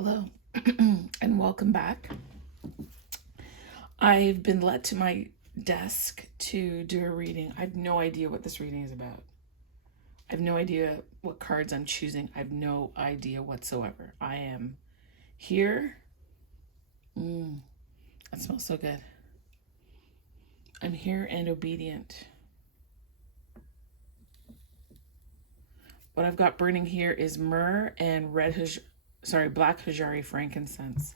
Hello and welcome back. I've been led to my desk to do a reading. I have no idea what this reading is about. I have no idea what cards I'm choosing. I have no idea whatsoever. I am here. That smells so good. I'm here and obedient. What I've got burning here is myrrh and black Hajari frankincense.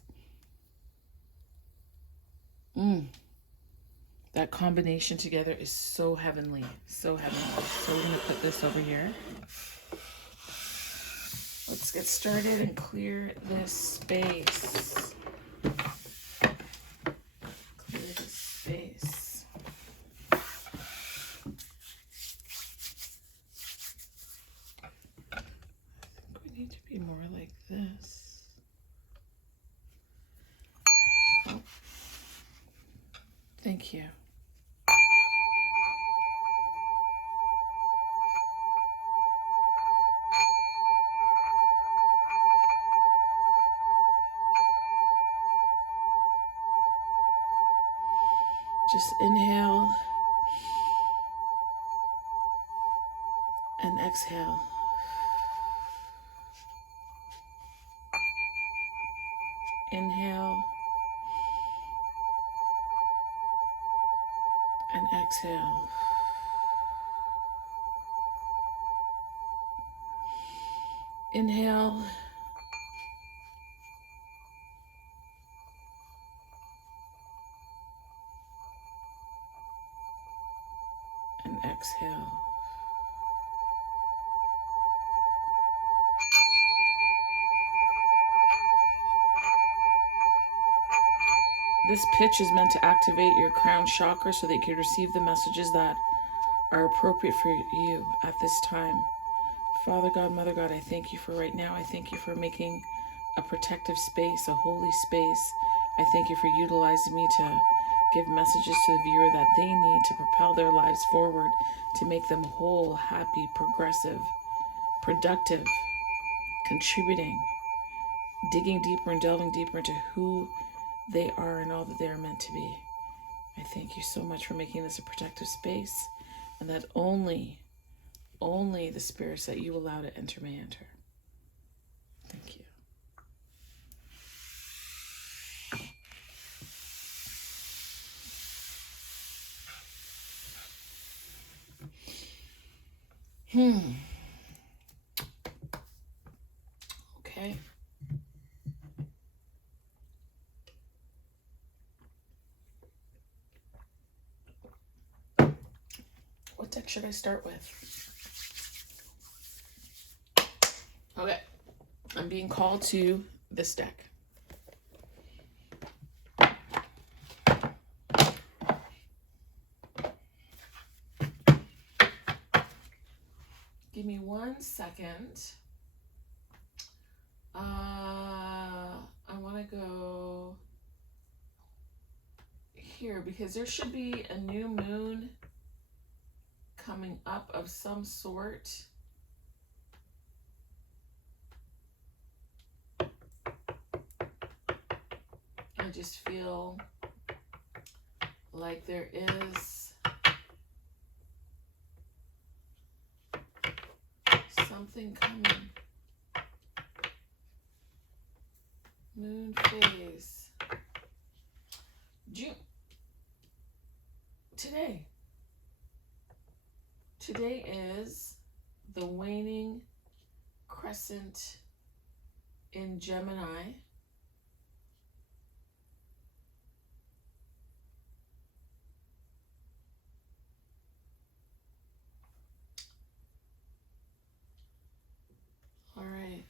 That combination together is so heavenly, so heavenly. So we're going to put this over here. Let's get started and clear this space. Clear this space. I think we need to be more like this. Oh. Thank you. Just inhale and exhale. Inhale and exhale. Inhale and exhale. This pitch is meant to activate your crown chakra so that you can receive the messages that are appropriate for you at this time. Father God, Mother God, I thank you for right now. I thank you for making a protective space, a holy space. I thank you for utilizing me to give messages to the viewer that they need to propel their lives forward, to make them whole, happy, progressive, productive, contributing, digging deeper and delving deeper into who they are and all that they are meant to be. I thank you so much for making this a protective space, and that only the spirits that you allow to enter may enter. Thank you. Okay. What deck should I start with? Okay. I'm being called to this deck. Give me 1 second. I want to go here because there should be a new moon coming up of some sort. I just feel like there is something coming. Moon phase. June. Today is the waning crescent in Gemini. All right.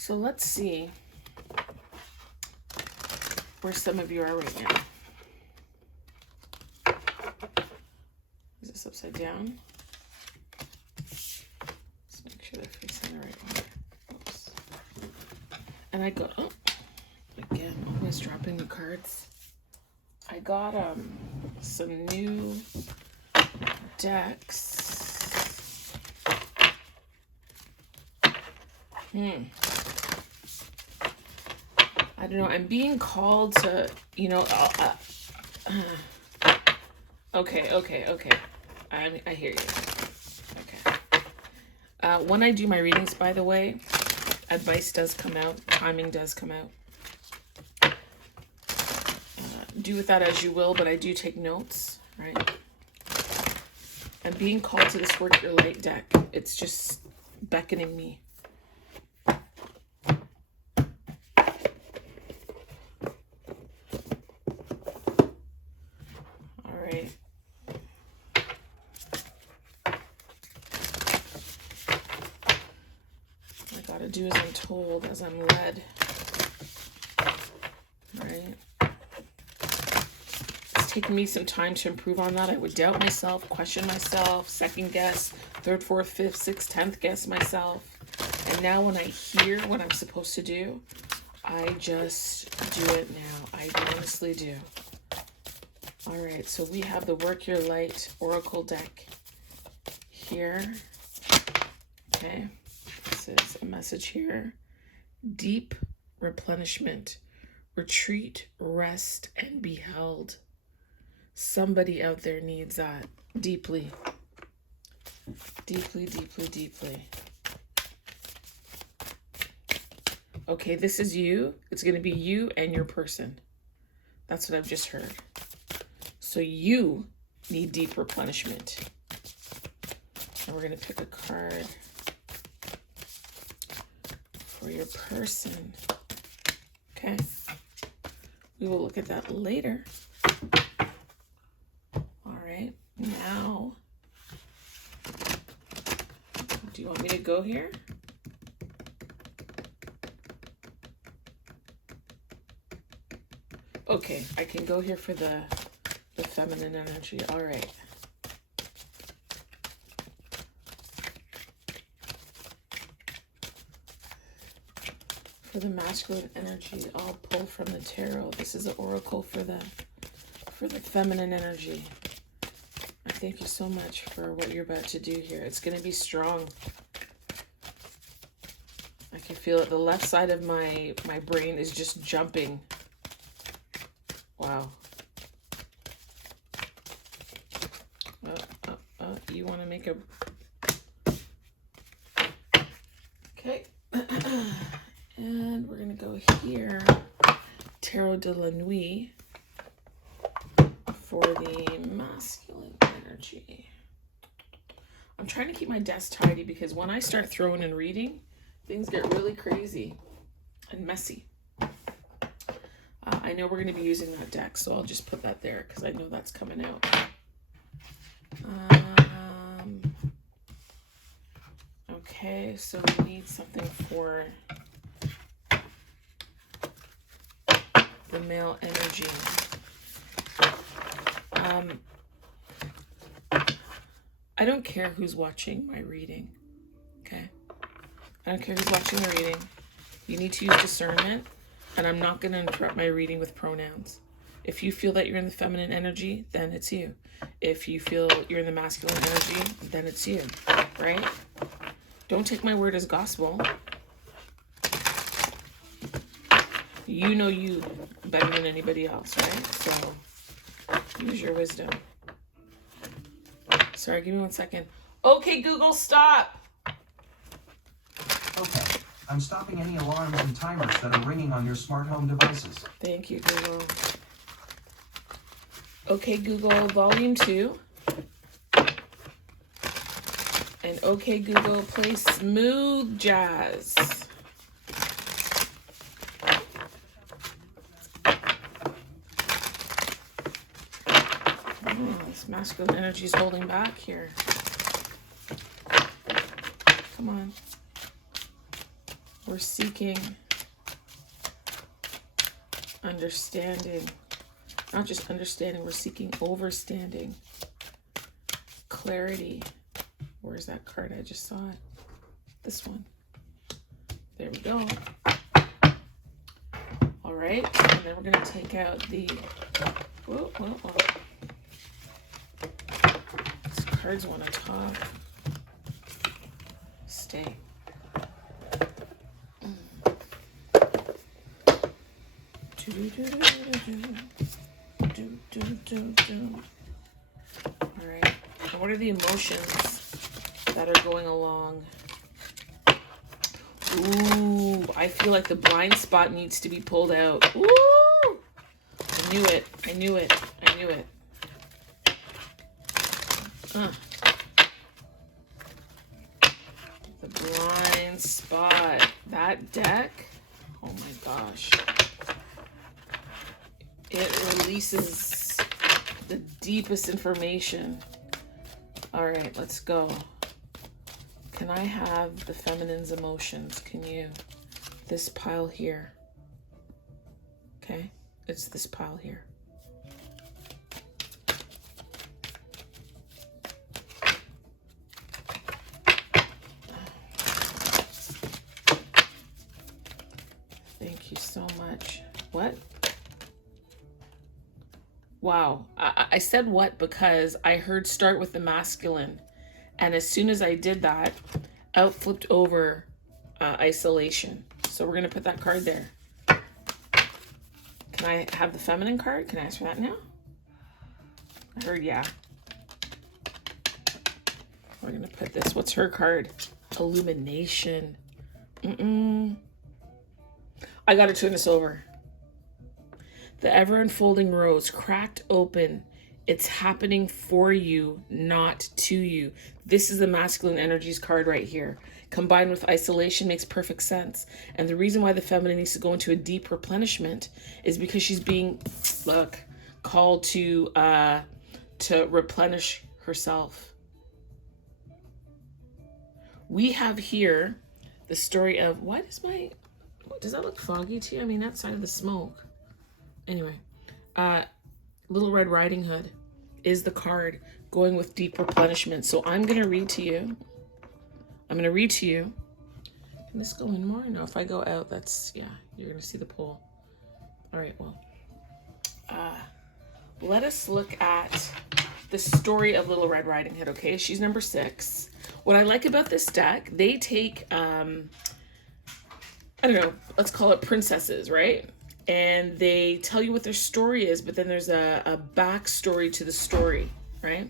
So let's see where some of you are right now. Is this upside down? Let's make sure they're facing the right way. Oops. And I got, oh, again, always dropping the cards. I got some new decks. I don't know. I'm being called to, you know, okay. I hear you. Okay. When I do my readings, by the way, advice does come out. Timing does come out. Do with that as you will, but I do take notes, right? I'm being called to this Work Your Light deck. It's just beckoning me. All right. I gotta do as I'm told, as I'm led. Right? It's taken me some time to improve on that. I would doubt myself, question myself, second guess, third, fourth, fifth, sixth, 10th guess myself. And now when I hear what I'm supposed to do, I just do it now. I honestly do. All right, so we have the Work Your Light Oracle deck here. Okay, this is a message here. Deep replenishment. Retreat, rest, and be held. Somebody out there needs that deeply. Deeply, deeply, deeply. Okay, this is you. It's going to be you and your person. That's what I've just heard. So you need deep replenishment. And we're going to pick a card for your person. Okay. We will look at that later. All right. Now, do you want me to go here? Okay, I can go here for the feminine energy. All right. For the masculine energy, I'll pull from the tarot. This is an oracle for the feminine energy. I thank you so much for what you're about to do here. It's going to be strong. I can feel it. The left side of my brain is just jumping. Wow. You want to make a... Okay. And we're going to go here. Tarot de la Nuit for the masculine energy. I'm trying to keep my desk tidy because when I start throwing in reading, things get really crazy and messy. I know we're going to be using that deck, so I'll just put that there because I know that's coming out. Okay, so we need something for the male energy. I don't care who's watching my reading, okay? I don't care who's watching the reading. You need to use discernment, and I'm not going to interrupt my reading with pronouns. If you feel that you're in the feminine energy, then it's you. If you feel you're in the masculine energy, then it's you, right? Don't take my word as gospel. You know you better than anybody else, right? So use your wisdom. Sorry, give me 1 second. Okay, Google, stop. Okay, I'm stopping any alarms and timers that are ringing on your smart home devices. Thank you, Google. Okay, Google, volume 2. And okay, Google, play smooth jazz. This masculine energy is holding back here. Come on. We're seeking understanding. Not just understanding, we're seeking overstanding. Clarity. Where's that card? I just saw it. This one. There we go. All right. And then we're going to take out the... Whoa, whoa, whoa. These cards want to talk. Stay. All right. And what are the emotions that are going along? Ooh, I feel like the blind spot needs to be pulled out. Ooh! I knew it. I knew it. I knew it. The blind spot. That deck. Oh my gosh. It releases the deepest information. All right, let's go. Can I have the feminine's emotions? Can you? This pile here. Okay, it's this pile here. Thank you so much. What? Wow, I said what because I heard start with the masculine. And as soon as I did that, out flipped over isolation. So we're going to put that card there. Can I have the feminine card? Can I ask for that now? I heard yeah. We're going to put this. What's her card? Illumination. I got to turn this over. The ever-unfolding rose cracked open. It's happening for you, not to you. This is the masculine energies card right here. Combined with isolation makes perfect sense. And the reason why the feminine needs to go into a deep replenishment is because she's being, called to replenish herself. We have here the story of, does that look foggy to you? I mean, that side of the smoke. Anyway, Little Red Riding Hood is the card going with deep replenishment. So I'm going to read to you. Can this go in more? No, if I go out, you're going to see the pole. All right, well, let us look at the story of Little Red Riding Hood, okay? She's number 6. What I like about this deck, they take, let's call it princesses, right? And they tell you what their story is, but then there's a backstory to the story, right?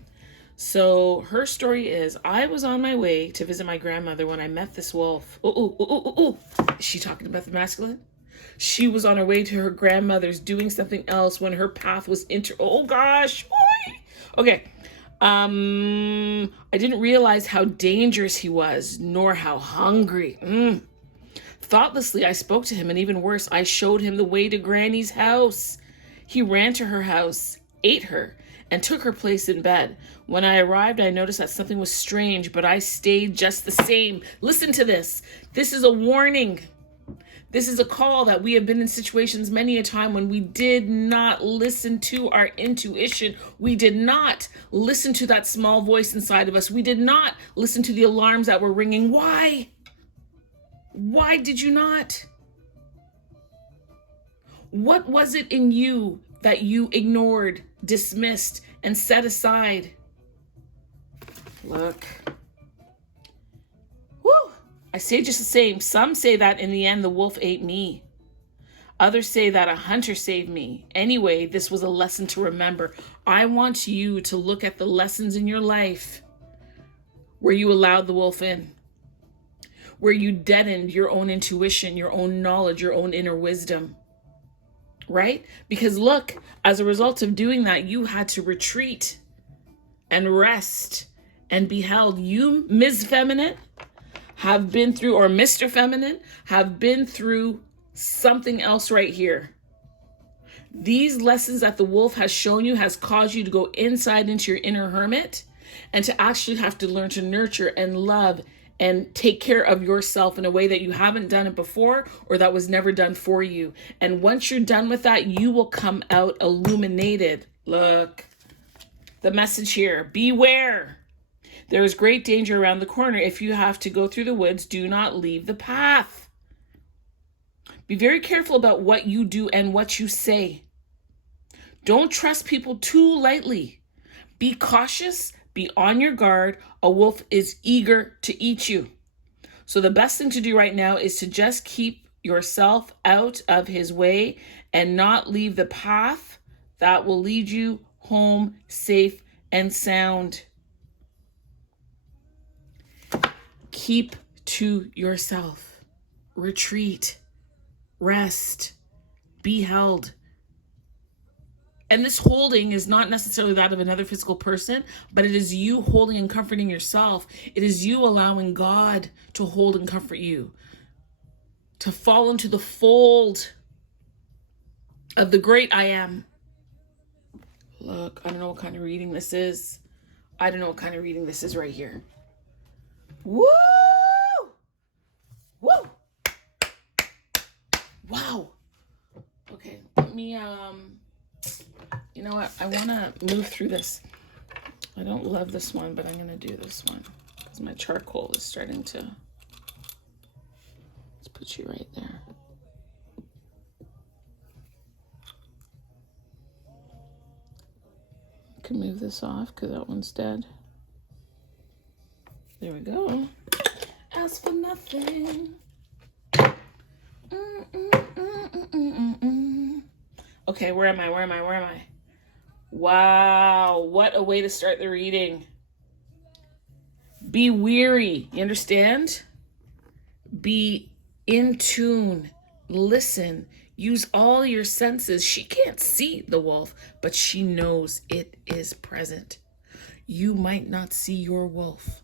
So her story is, I was on my way to visit my grandmother when I met this wolf. Is she talking about the masculine? She was on her way to her grandmother's doing something else when her path was oh gosh. Okay. I didn't realize how dangerous he was, nor how hungry. Thoughtlessly, I spoke to him, and even worse, I showed him the way to Granny's house. He ran to her house, ate her, and took her place in bed. When I arrived, I noticed that something was strange, but I stayed just the same. Listen to this. This is a warning. This is a call that we have been in situations many a time when we did not listen to our intuition. We did not listen to that small voice inside of us. We did not listen to the alarms that were ringing. Why? Why did you not? What was it in you that you ignored, dismissed, and set aside? Look. Woo! I say just the same. Some say that in the end, the wolf ate me. Others say that a hunter saved me. Anyway, this was a lesson to remember. I want you to look at the lessons in your life where you allowed the wolf in, where you deadened your own intuition, your own knowledge, your own inner wisdom, right? Because look, as a result of doing that, you had to retreat and rest and be held. You, Ms. Feminine, have been through, or Mr. Feminine, have been through something else right here. These lessons that the wolf has shown you has caused you to go inside into your inner hermit and to actually have to learn to nurture and love and take care of yourself in a way that you haven't done it before or that was never done for you. And once you're done with that, you will come out illuminated. Look, the message here, beware. There is great danger around the corner. If you have to go through the woods, do not leave the path. Be very careful about what you do and what you say. Don't trust people too lightly. Be cautious. Be on your guard. A wolf is eager to eat you. So the best thing to do right now is to just keep yourself out of his way and not leave the path that will lead you home safe and sound. Keep to yourself. Retreat. Rest. Be held. And this holding is not necessarily that of another physical person, but it is you holding and comforting yourself. It is you allowing God to hold and comfort you, to fall into the fold of the great I am. Look, I don't know what kind of reading this is. I don't know what kind of reading this is right here. Woo! Woo! Wow. Okay, let me, you know what? I want to move through this. I don't love this one, but I'm going to do this one because my charcoal is starting to... Let's put you right there. I can move this off because that one's dead. There we go. Ask for nothing. Okay, where am I? Wow, what a way to start the reading. Be weary, you understand? Be in tune, listen, use all your senses. She can't see the wolf, but she knows it is present. You might not see your wolf,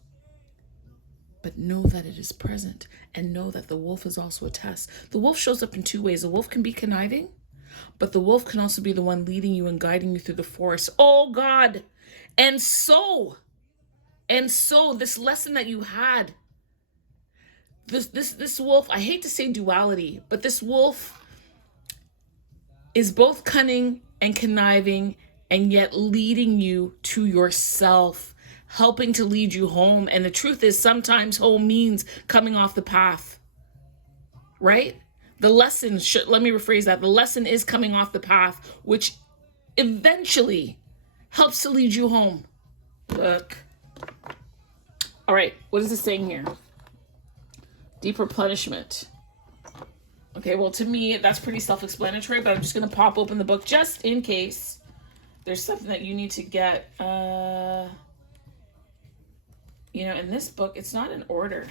but know that it is present and know that the wolf is also a test. The wolf shows up in two ways. The wolf can be conniving, but the wolf can also be the one leading you and guiding you through the forest. Oh God. And so this lesson that you had, this wolf, I hate to say duality, but this wolf is both cunning and conniving and yet leading you to yourself, helping to lead you home. And the truth is sometimes home means coming off the path, right? The lesson, let me rephrase that. The lesson is coming off the path, which eventually helps to lead you home. Look. All right, what is it saying here? Deep replenishment. Okay, well, to me, that's pretty self-explanatory, but I'm just going to pop open the book just in case there's something that you need to get. You know, in this book, it's not in order.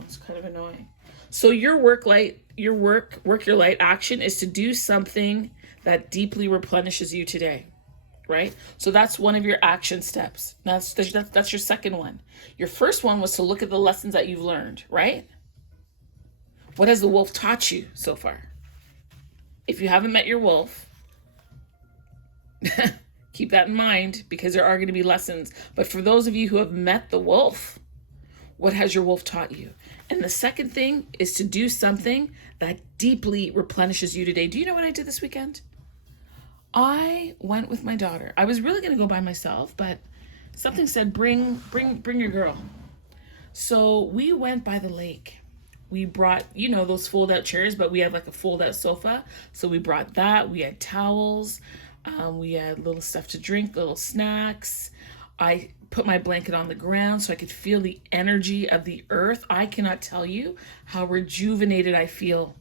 It's kind of annoying. So your work your light action is to do something that deeply replenishes you today, right? So that's one of your action steps. That's your second one. Your first one was to look at the lessons that you've learned, right? What has the wolf taught you so far? If you haven't met your wolf, keep that in mind because there are going to be lessons. But for those of you who have met the wolf, what has your wolf taught you? And the second thing is to do something that deeply replenishes you today. Do you know what I did this weekend? I went with my daughter. I was really going to go by myself, but something said, bring your girl. So we went by the lake. We brought, you know, those fold out chairs, but we had like a fold out sofa. So we brought that. We had towels. We had little stuff to drink, little snacks. I put my blanket on the ground so I could feel the energy of the earth. I cannot tell you how rejuvenated I feel.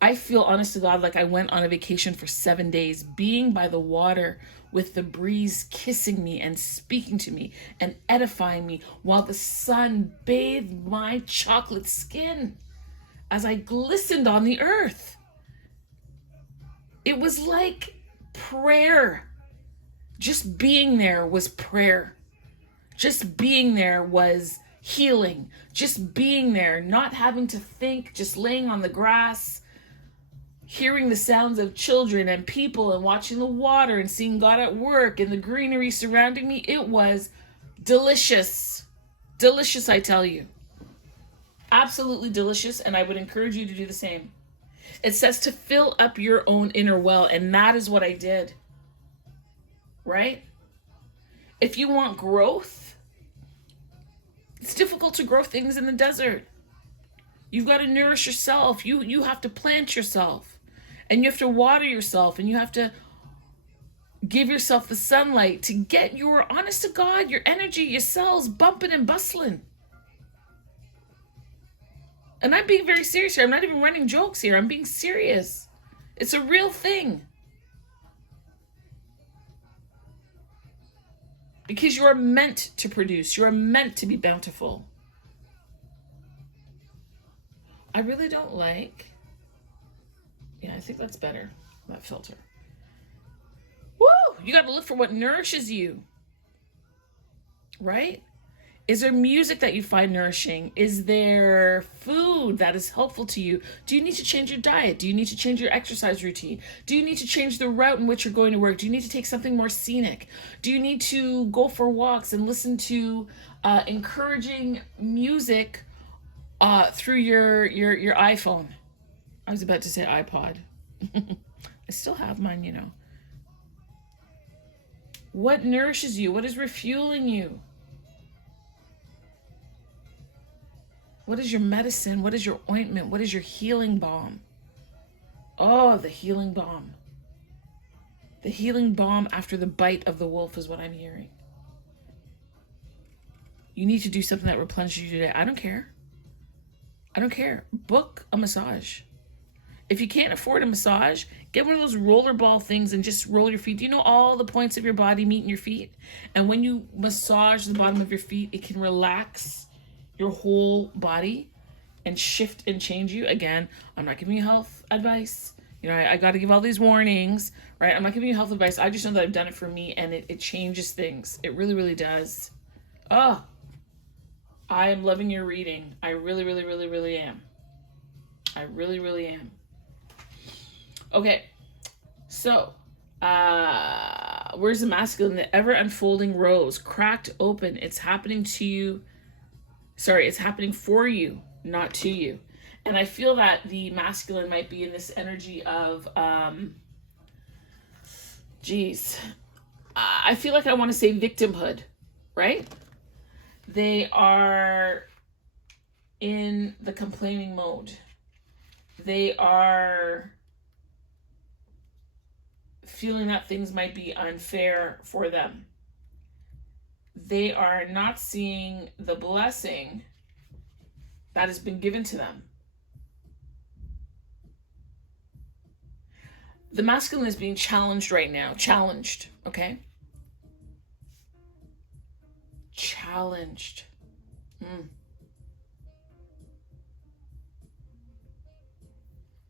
I feel, honest to God, like I went on a vacation for 7 days, being by the water with the breeze kissing me and speaking to me and edifying me while the sun bathed my chocolate skin as I glistened on the earth. It was like prayer. Just being there was prayer. Just being there was healing. Just being there, not having to think, just laying on the grass, hearing the sounds of children and people and watching the water and seeing God at work and the greenery surrounding me. It was delicious. Delicious, I tell you. Absolutely delicious, and I would encourage you to do the same. It says to fill up your own inner well, and that is what I did. Right? If you want growth, it's difficult to grow things in the desert. You've got to nourish yourself. You have to plant yourself, and you have to water yourself, and you have to give yourself the sunlight to get your, honest to God, your energy, your cells bumping and bustling. And I'm being very serious here. I'm not even running jokes here. I'm being serious. It's a real thing. Because you are meant to produce. You are meant to be bountiful. I really don't like... Yeah, I think that's better. That filter. Woo! You got to look for what nourishes you. Right? Is there music that you find nourishing? Is there food that is helpful to you? Do you need to change your diet? Do you need to change your exercise routine? Do you need to change the route in which you're going to work? Do you need to take something more scenic? Do you need to go for walks and listen to encouraging music through your iPhone? I was about to say iPod. I still have mine, you know. What nourishes you? What is refueling you? What is your medicine? What is your ointment? What is your healing balm? Oh, the healing balm. The healing balm after the bite of the wolf is what I'm hearing. You need to do something that replenishes you today. I don't care. I don't care. Book a massage. If you can't afford a massage, get one of those rollerball things and just roll your feet. Do you know all the points of your body meet in your feet? And when you massage the bottom of your feet, it can relax your whole body and shift and change you. Again, I'm not giving you health advice. You know, I got to give all these warnings, right? I'm not giving you health advice. I just know that I've done it for me, and it changes things. It really, really does. Oh, I am loving your reading. I really, really, really, really am. I really, really am. Okay, so where's the masculine? The ever unfolding rose, cracked open. It's happening to you. Sorry, it's happening for you, not to you. And I feel that the masculine might be in this energy of, I feel like I want to say victimhood, right? They are in the complaining mode. They are feeling that things might be unfair for them. They are not seeing the blessing that has been given to them. The masculine is being challenged right now. Challenged, okay? Challenged.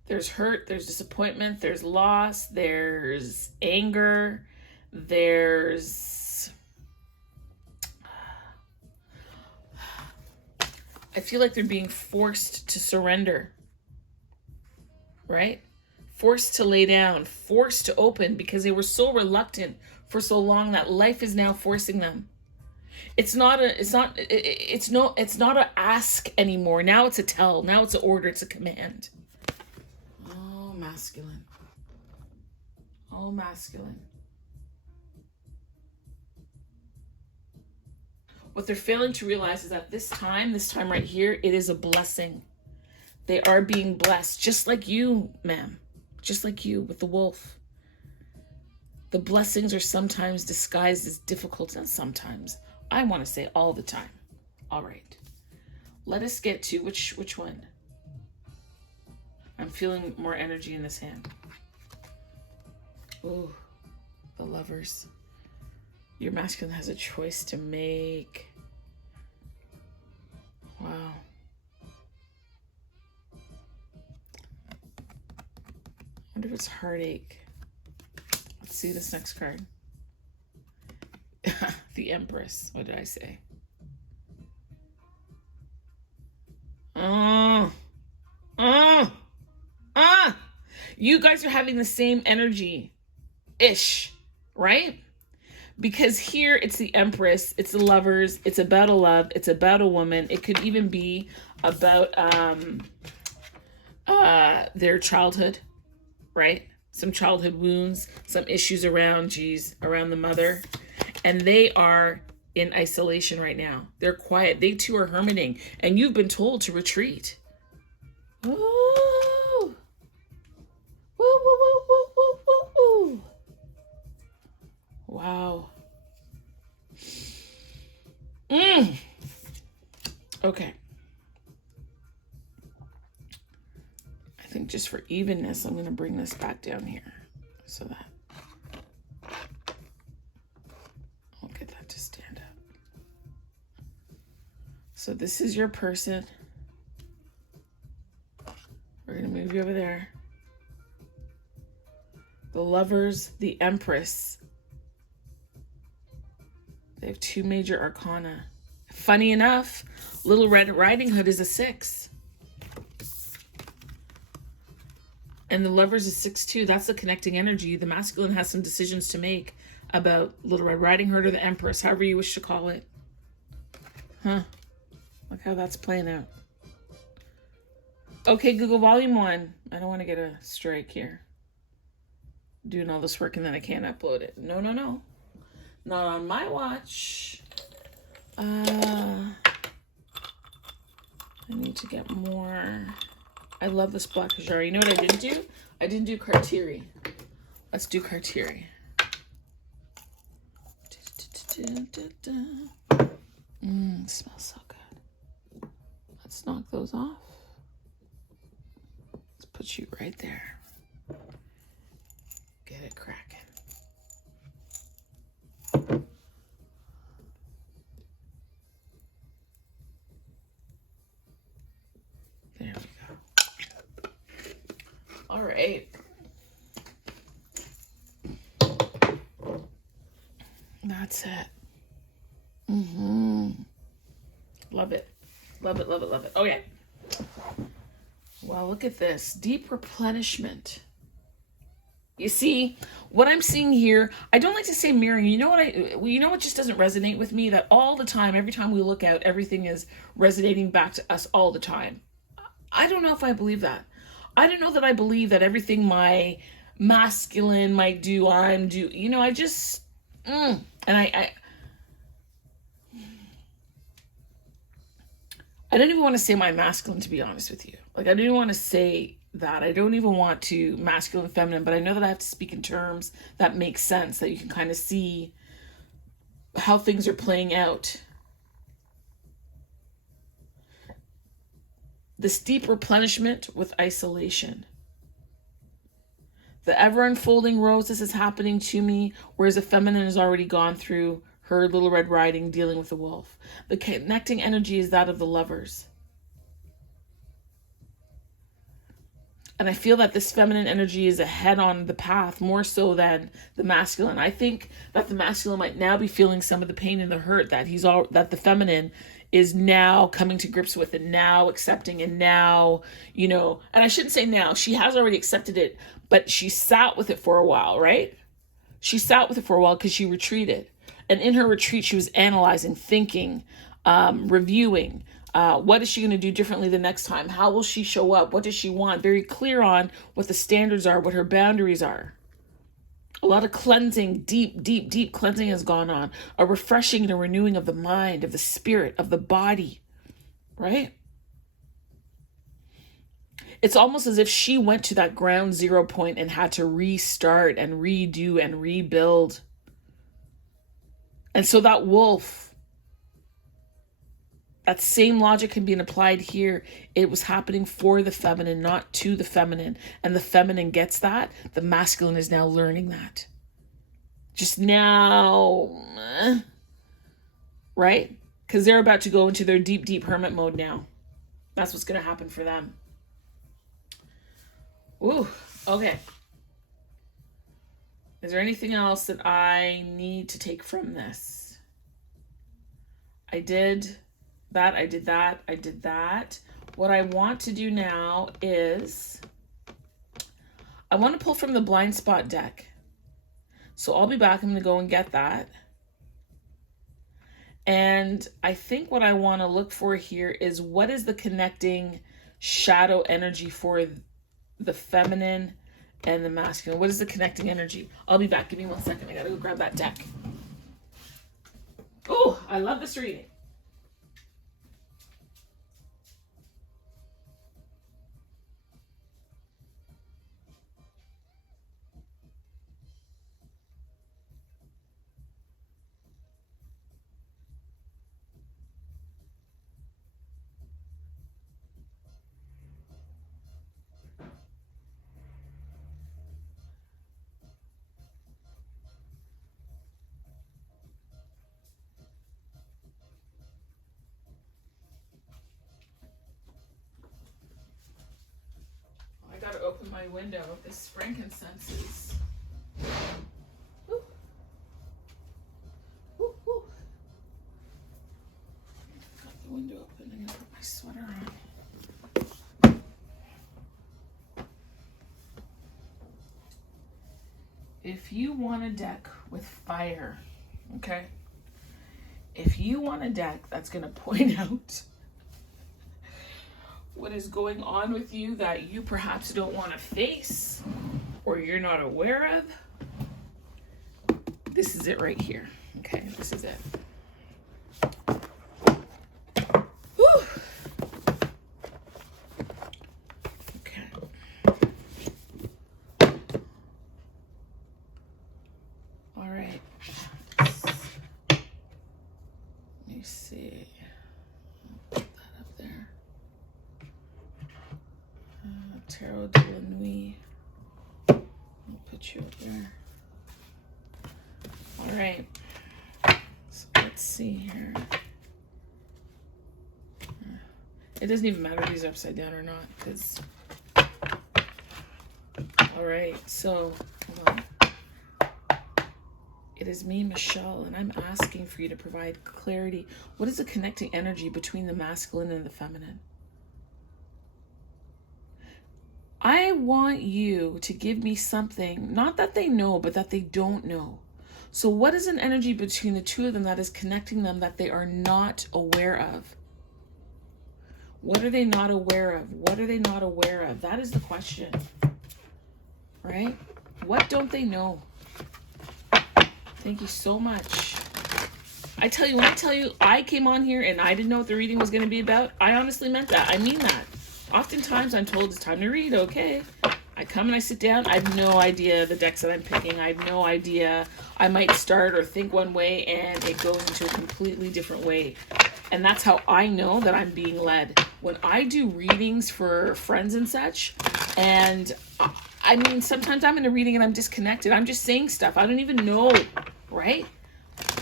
There's hurt, there's disappointment, there's loss, there's anger, there's... I feel like they're being forced to surrender, right? Forced to lay down, forced to open because they were so reluctant for so long that life is now forcing them. It's not a ask anymore. Now it's a tell. Now it's an order. It's a command. Oh, masculine. Oh, masculine. What they're failing to realize is that this time right here, it is a blessing. They are being blessed, just like you, ma'am. Just like you with the wolf. The blessings are sometimes disguised as difficult, and sometimes, I want to say all the time. All right. Let us get to which one? I'm feeling more energy in this hand. Ooh, the Lovers. Your masculine has a choice to make. Wow. I wonder if it's heartache. Let's see this next card. The Empress. What did I say? You guys are having the same energy-ish, right? Because here it's the Empress, it's the Lovers, it's about a love, it's about a woman. It could even be about their childhood, right? Some childhood wounds, some issues around the mother. And they are in isolation right now. They're quiet. They too are hermiting. And you've been told to retreat. Woo! Woo, woo, woo, woo, woo, woo, woo. Wow. Okay. I think just for evenness, I'm going to bring this back down here so that I'll get that to stand up. So this is your person. We're going to move you over there. The Lovers, the Empress. They have 2 major arcana. Funny enough, Little Red Riding Hood is a 6. And the Lovers is 6-2. That's the connecting energy. The masculine has some decisions to make about Little Red Riding Hood or the Empress, however you wish to call it. Huh. Look how that's playing out. Okay, Google Volume 1. I don't want to get a strike here. Doing all this work and then I can't upload it. No, no, no. Not on my watch. I need to get more. I love this black jar. You know what I didn't do? I didn't do Cartier. Let's do Cartier. It smells so good. Let's knock those off. Let's put you right there. Get it cracking. There we go. All right. That's it. Love it. Love it, love it, love it. Okay. Well, look at this. Deep replenishment. You see, what I'm seeing here, I don't like to say mirroring. You know what just doesn't resonate with me? That all the time, every time we look out, everything is resonating back to us all the time. I don't know if I believe that. I don't know that I believe that everything my masculine might do, I'm do. You know, I just, and I don't even want to say my masculine, to be honest with you. Like, I don't even want to say that. I don't even want to masculine, feminine, but I know that I have to speak in terms that make sense, that you can kind of see how things are playing out. This deep replenishment with isolation. The ever unfolding rose, this is happening to me, whereas the feminine has already gone through her Little Red Riding, dealing with the wolf. The connecting energy is that of the Lovers. And I feel that this feminine energy is ahead on the path more so than the masculine. I think that the masculine might now be feeling some of the pain and the hurt that that the feminine is now coming to grips with and now accepting and now, and I shouldn't say now, she has already accepted it, but she sat with it for a while, right? She sat with it for a while because she retreated. And in her retreat, she was analyzing, thinking, reviewing. What is she going to do differently the next time? How will she show up? What does she want? Very clear on what the standards are, what her boundaries are. A lot of cleansing, deep cleansing has gone on. A refreshing and a renewing of the mind, of the spirit, of the body, right? It's almost as if she went to that ground zero point and had to restart and redo and rebuild. And so that wolf, that same logic can be applied here. It was happening for the feminine, not to the feminine. And the feminine gets that. The masculine is now learning that. Just now, right? Because they're about to go into their deep hermit mode now. That's what's going to happen for them. Ooh, okay. Is there anything else that I need to take from this? I did that, I did that, I did that. What I want to do now is I want to pull from the blind spot deck. So I'll be back. I'm going to go and get that. And I think what I want to look for here is what is the connecting shadow energy for the feminine and the masculine? What is the connecting energy? I'll be back. Give me 1 second. I gotta go grab that deck. Oh, I love this reading. I gotta open my window. This frankincense is... Woo. Woo, woo. Got the window open. I'm gonna put my sweater on. If you want a deck with fire, okay? If you want a deck that's gonna point out what is going on with you that you perhaps don't want to face or you're not aware of, this is it right here. Okay, this is it. Whew. Okay. All right. Let me see. I'll put that up there. Tarot de la Nuit. I'll put you up there. All right. So let's see here. It doesn't even matter if these are upside down or not, because... All right, so hold on. It is me, Michelle, and I'm asking for you to provide clarity. What is the connecting energy between the masculine and the feminine? I want you to give me something, not that they know, but that they don't know. So what is an energy between the two of them that is connecting them that they are not aware of? What are they not aware of? What are they not aware of? That is the question, right? What don't they know? Thank you so much. I tell you, when I tell you I came on here and I didn't know what the reading was going to be about, I honestly meant that. I mean that. Oftentimes I'm told it's time to read, okay. I come and I sit down. I have no idea the decks that I'm picking. I have no idea. I might start or think one way and it goes into a completely different way. And that's how I know that I'm being led. When I do readings for friends and such, and I mean, sometimes I'm in a reading and I'm disconnected. I'm just saying stuff. I don't even know, right?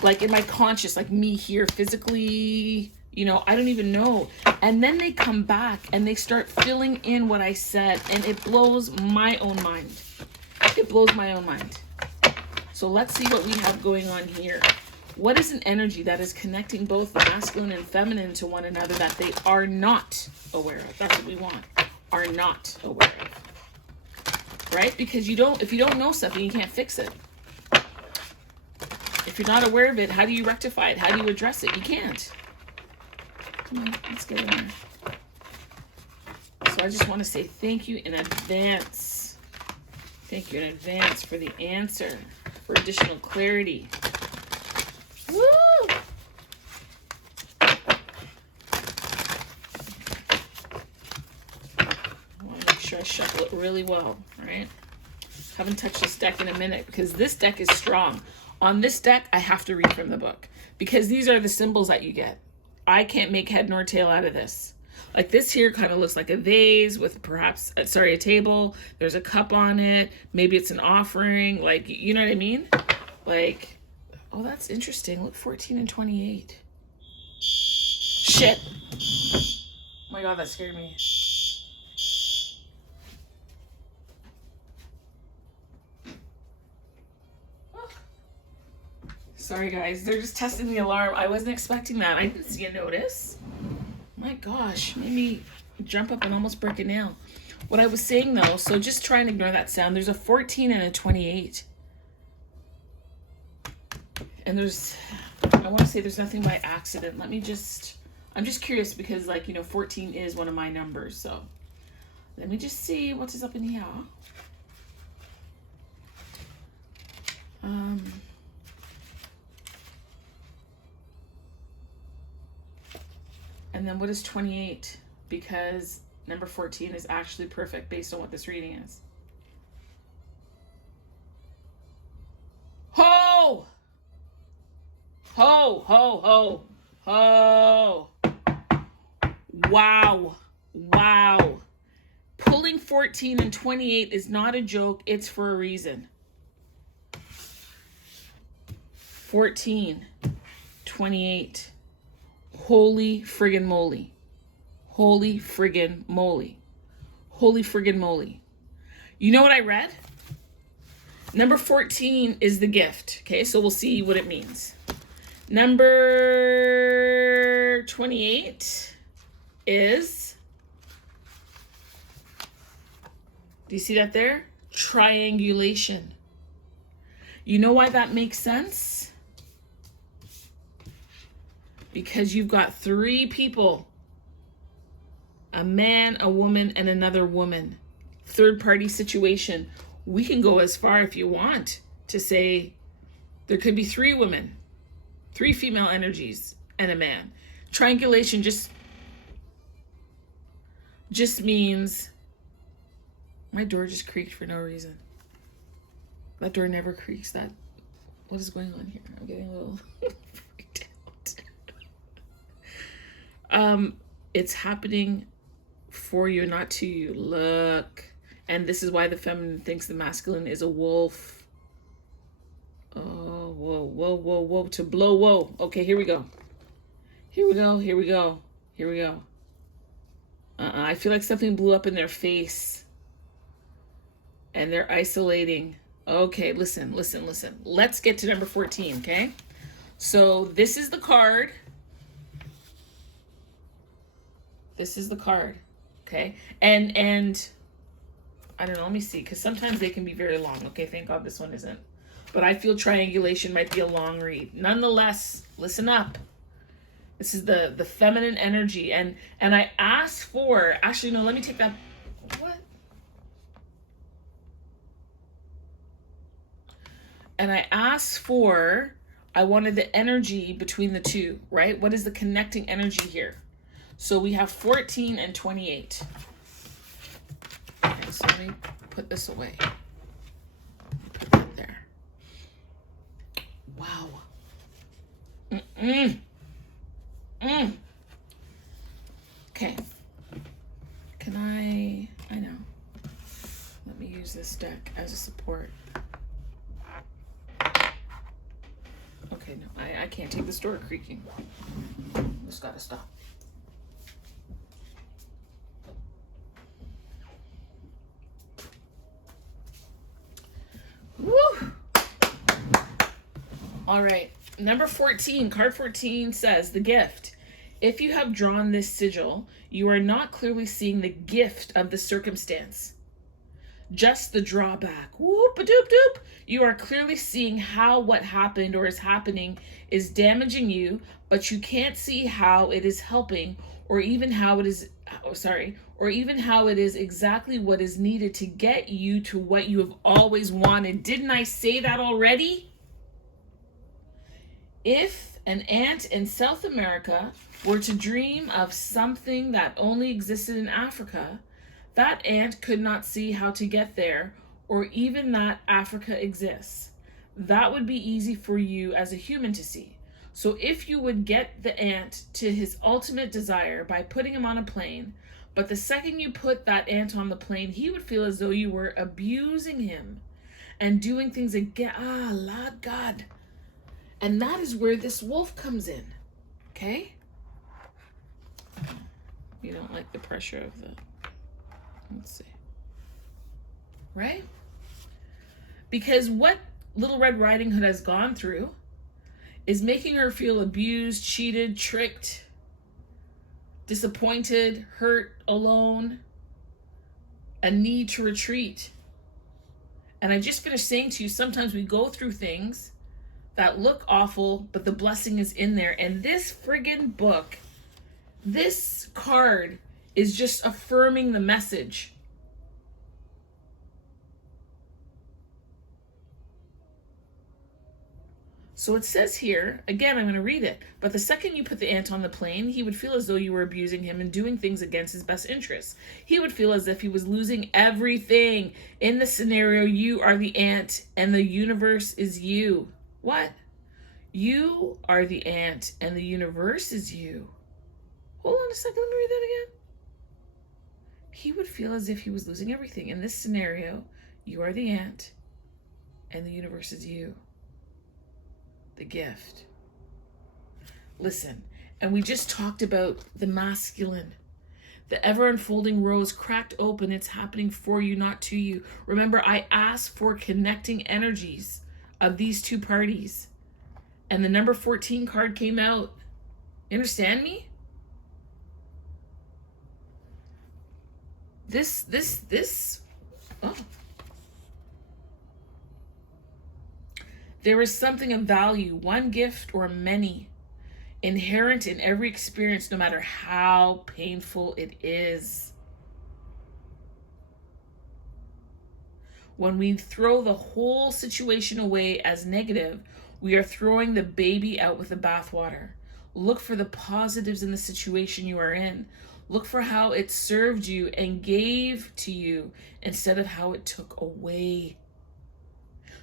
Like in my conscious, like me here physically, you know, I don't even know. And then they come back and they start filling in what I said, and it blows my own mind. It blows my own mind. So let's see what we have going on here. What is an energy that is connecting both masculine and feminine to one another that they are not aware of? That's what we want. Are not aware of. Right? Because if you don't know something, you can't fix it. If you're not aware of it, how do you rectify it? How do you address it? You can't. Come on, let's get in there. So I just want to say thank you in advance. Thank you in advance for the answer, for additional clarity. Woo! I want to make sure I shuffle it really well, right? Haven't touched this deck in a minute because this deck is strong. On this deck, I have to read from the book because these are the symbols that you get. I can't make head nor tail out of this. Like this here kind of looks like a vase with perhaps, a table. There's a cup on it. Maybe it's an offering. Like, you know what I mean? Like, oh, that's interesting. Look, 14 and 28. Shit. Oh my God, that scared me. Sorry, guys. They're just testing the alarm. I wasn't expecting that. I didn't see a notice. My gosh. Made me jump up and almost break a nail. What I was saying, though, so just try and ignore that sound. There's a 14 and a 28. And there's I want to say there's nothing by accident. I'm just curious because, like, 14 is one of my numbers. So let me just see what is up in here. And then what is 28? Because number 14 is actually perfect based on what this reading is. Ho! Ho, ho, ho, ho. Wow. Wow. Pulling 14 and 28 is not a joke. It's for a reason. 14, 28. Holy friggin' moly. Holy friggin' moly. Holy friggin' moly. You know what I read? Number 14 is the gift. Okay, so we'll see what it means. Number 28 is, do you see that there? Triangulation. You know why that makes sense? Because you've got 3 people. A man, a woman, and another woman. Third party situation. We can go as far if you want to say there could be 3 women, 3 female energies, and a man. Triangulation just means, my door just creaked for no reason. That door never creaks. What is going on here? I'm getting a little freaked out. It's happening for you, not to you. Look. And this is why the feminine thinks the masculine is a wolf. Oh, whoa, whoa, whoa, whoa, to blow, whoa. Okay, here we go. Here we go, here we go, here we go. I feel like something blew up in their face. And they're isolating. Okay, listen. Let's get to number 14, okay? So this is the card. This is the card, okay? And I don't know, let me see, because sometimes they can be very long. Okay, thank God this one isn't. But I feel triangulation might be a long read. Nonetheless, listen up. This is the feminine energy. And I asked for, actually, no, let me take that. What? And I asked for, I wanted the energy between the two, right? What is the connecting energy here? So we have 14 and 28. Okay, so let me put this away. Put that there. Wow. Okay. Can I know. Let me use this deck as a support. Okay, no, I can't take this door creaking. Just gotta stop. Woo! All right, number 14, card 14 says, the gift. If you have drawn this sigil, you are not clearly seeing the gift of the circumstance, just the drawback. Whoop-a-doop-doop. You are clearly seeing how what happened or is happening is damaging you, but you can't see how it is helping or even how it is, or even how it is exactly what is needed to get you to what you have always wanted. Didn't I say that already? If an ant in South America were to dream of something that only existed in Africa, that ant could not see how to get there or even that Africa exists. That would be easy for you as a human to see. So if you would get the ant to his ultimate desire by putting him on a plane, but the second you put that ant on the plane, he would feel as though you were abusing him and doing things again. Lord God. And that is where this wolf comes in. Okay? You don't like the pressure of the... Let's see. Right? Because what Little Red Riding Hood has gone through is making her feel abused, cheated, tricked, disappointed, hurt, alone, a need to retreat. And I just finished saying to you, sometimes we go through things that look awful, but the blessing is in there. And this friggin' book, this card is just affirming the message. So it says here, again, I'm going to read it. But the second you put the ant on the plane, he would feel as though you were abusing him and doing things against his best interests. He would feel as if he was losing everything. In the scenario, you are the ant and the universe is you. What? You are the ant and the universe is you. Hold on a second, let me read that again. He would feel as if he was losing everything. In this scenario, you are the ant and the universe is you. The gift. Listen, and we just talked about the masculine. The ever-unfolding rose cracked open. It's happening for you, not to you. Remember, I asked for connecting energies of these two parties. And the number 14 card came out. You understand me? Oh. There is something of value, one gift or many, inherent in every experience, no matter how painful it is. When we throw the whole situation away as negative, we are throwing the baby out with the bathwater. Look for the positives in the situation you are in. Look for how it served you and gave to you instead of how it took away.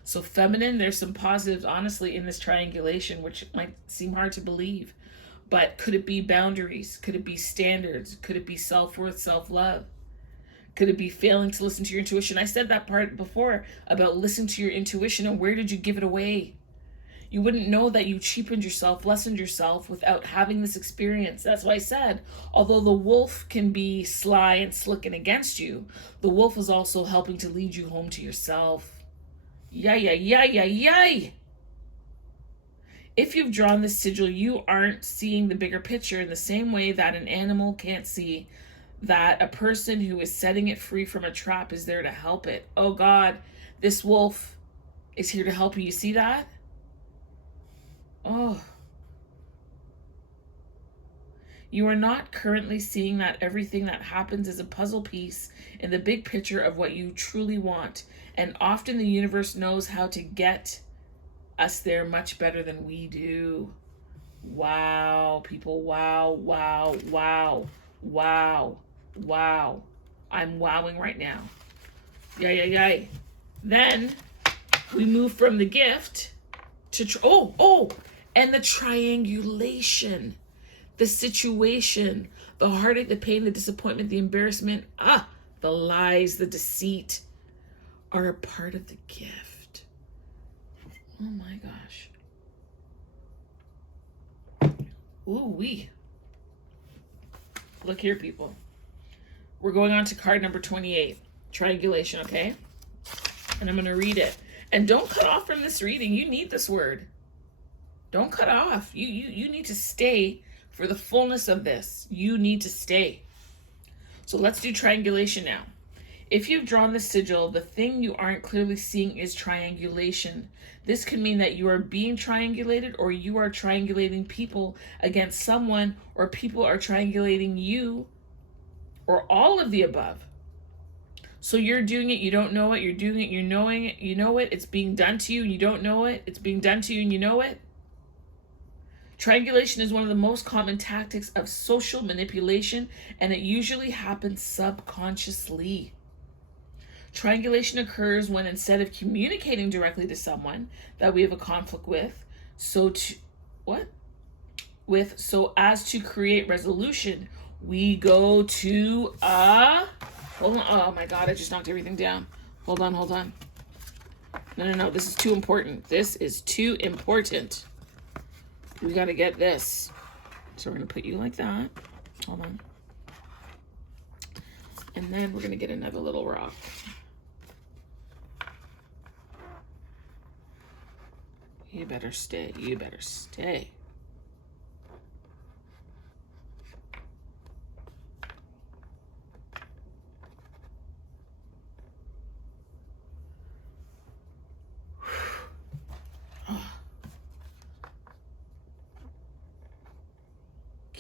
So feminine, there's some positives, honestly, in this triangulation, which might seem hard to believe. But could it be boundaries? Could it be standards? Could it be self-worth, self-love? Could it be failing to listen to your intuition? I said that part before about listen to your intuition, and where did you give it away? You wouldn't know that you cheapened yourself, lessened yourself without having this experience. That's why I said, although the wolf can be sly and slick and against you, the wolf is also helping to lead you home to yourself. Yay. If you've drawn this sigil, you aren't seeing the bigger picture in the same way that an animal can't see that a person who is setting it free from a trap is there to help it. Oh God, this wolf is here to help you. You see that? Oh. You are not currently seeing that everything that happens is a puzzle piece in the big picture of what you truly want. And often the universe knows how to get us there much better than we do. Wow, people. Wow. I'm wowing right now. Yay. Then we move from the gift to, and the triangulation. The situation, the heartache, the pain, the disappointment, the embarrassment, the lies, the deceit are a part of the gift. Oh my gosh. Ooh-wee. Look here, people. We're going on to card number 28, triangulation, okay? And I'm going to read it. And don't cut off from this reading. You need this word. Don't cut off. You need to stay for the fullness of this. You need to stay. So let's do triangulation now. If you've drawn the sigil, the thing you aren't clearly seeing is triangulation. This can mean that you are being triangulated, or you are triangulating people against someone, or people are triangulating you, or all of the above. So you're doing it, you don't know it. You're doing it, you're knowing it, you know it. It's being done to you and you don't know it. It's being done to you and you know it. Triangulation is one of the most common tactics of social manipulation, and it usually happens subconsciously. Triangulation occurs when, instead of communicating directly to someone that we have a conflict with, so as to create resolution, we go to hold on. Oh my God, I just knocked everything down. Hold on. No, this is too important. This is too important. We got to get this. So we're going to put you like that. Hold on. And then we're going to get another little rock. You better stay.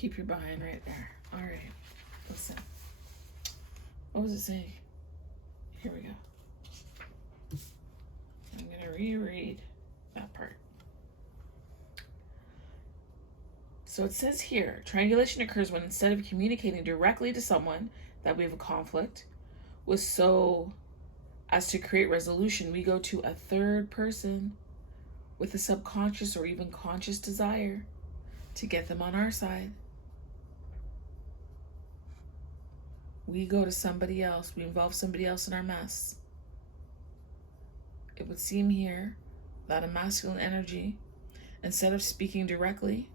Keep your behind right there. All right. Listen. What was it saying? Here we go. I'm going to reread that part. So it says here, triangulation occurs when instead of communicating directly to someone that we have a conflict with so as to create resolution, we go to a third person with a subconscious or even conscious desire to get them on our side. We go to somebody else. We involve somebody else in our mess. It would seem here that a masculine energy, instead of speaking directly,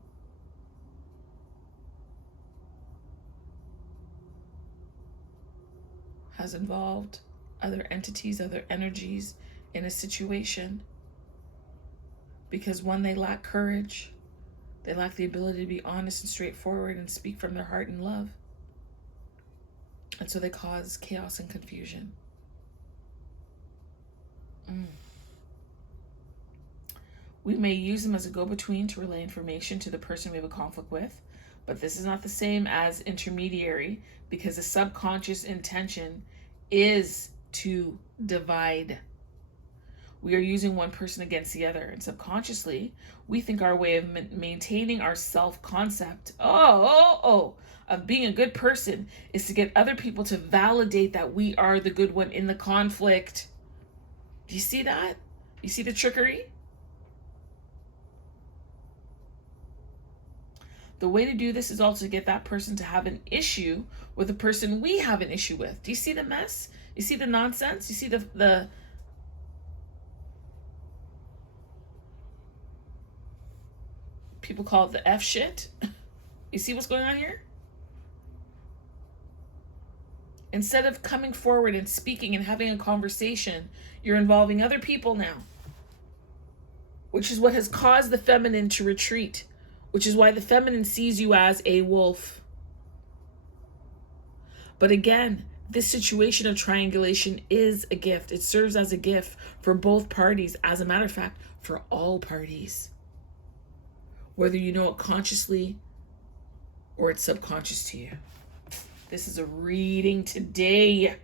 has involved other entities, other energies in a situation. Because one, they lack courage. They lack the ability to be honest and straightforward and speak from their heart and love. And so they cause chaos and confusion. We may use them as a go-between to relay information to the person we have a conflict with, but this is not the same as intermediary, because the subconscious intention is to divide. We are using one person against the other, and subconsciously, we think our way of maintaining our self-concept, of being a good person, is to get other people to validate that we are the good one in the conflict. Do you see that? You see the trickery? The way to do this is also to get that person to have an issue with the person we have an issue with. Do you see the mess? You see the nonsense? You see the people call it the F shit? You see what's going on here? Instead of coming forward and speaking and having a conversation, you're involving other people now, which is what has caused the feminine to retreat, which is why the feminine sees you as a wolf. But again, this situation of triangulation is a gift. It serves as a gift for both parties. As a matter of fact, for all parties. Whether you know it consciously or it's subconscious to you. This is a reading today.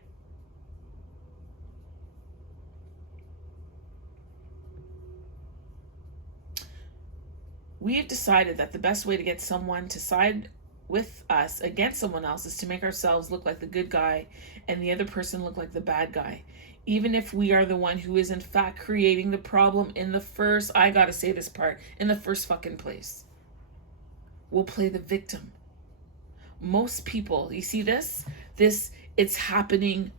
We have decided that the best way to get someone to side with us against someone else is to make ourselves look like the good guy and the other person look like the bad guy. Even if we are the one who is in fact creating the problem in the first, I gotta say this part, in the first fucking place. We'll play the victim. Most people, you see this, it's happening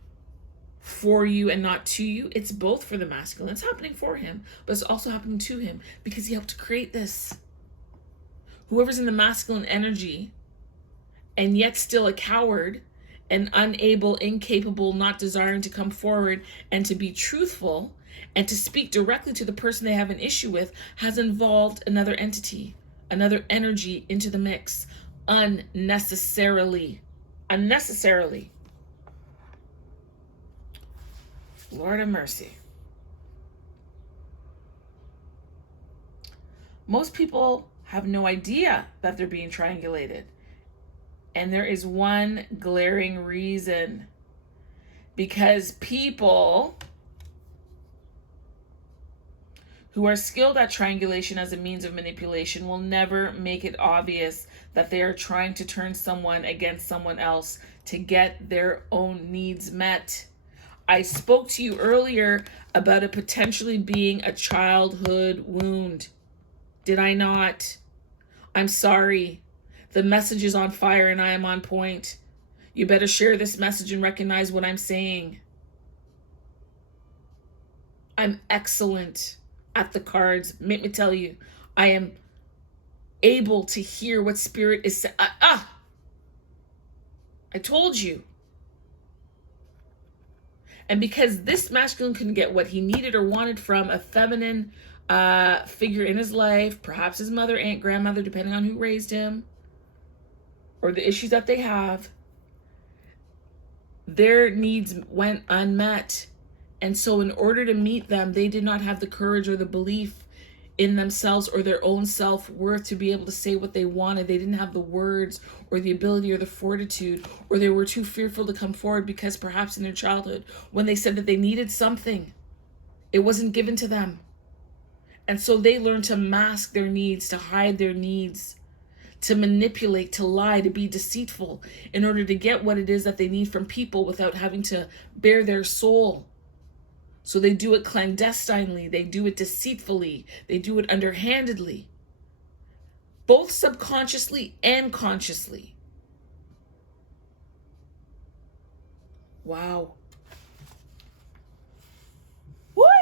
for you and not to you. It's both for the masculine. It's happening for him, but it's also happening to him because he helped create this. Whoever's in the masculine energy and yet still a coward and unable, incapable, not desiring to come forward and to be truthful and to speak directly to the person they have an issue with, has involved another entity, another energy into the mix unnecessarily. Lord have mercy. Most people have no idea that they're being triangulated. And there is one glaring reason. Because people who are skilled at triangulation as a means of manipulation will never make it obvious that they are trying to turn someone against someone else to get their own needs met. I spoke to you earlier about it potentially being a childhood wound. Did I not? I'm sorry. The message is on fire and I am on point. You better share this message and recognize what I'm saying. I'm excellent at the cards. Make me tell you, I am able to hear what spirit is saying. I told you. And because this masculine couldn't get what he needed or wanted from a feminine figure in his life, perhaps his mother, aunt, grandmother, depending on who raised him, or the issues that they have, their needs went unmet. And so in order to meet them, they did not have the courage or the belief in themselves or their own self-worth to be able to say what they wanted. They didn't have the words or the ability or the fortitude, or they were too fearful to come forward because perhaps in their childhood, when they said that they needed something, it wasn't given to them. And so they learned to mask their needs, to hide their needs, to manipulate, to lie, to be deceitful in order to get what it is that they need from people without having to bare their soul. So they do it clandestinely, they do it deceitfully, they do it underhandedly, both subconsciously and consciously. Wow. Why?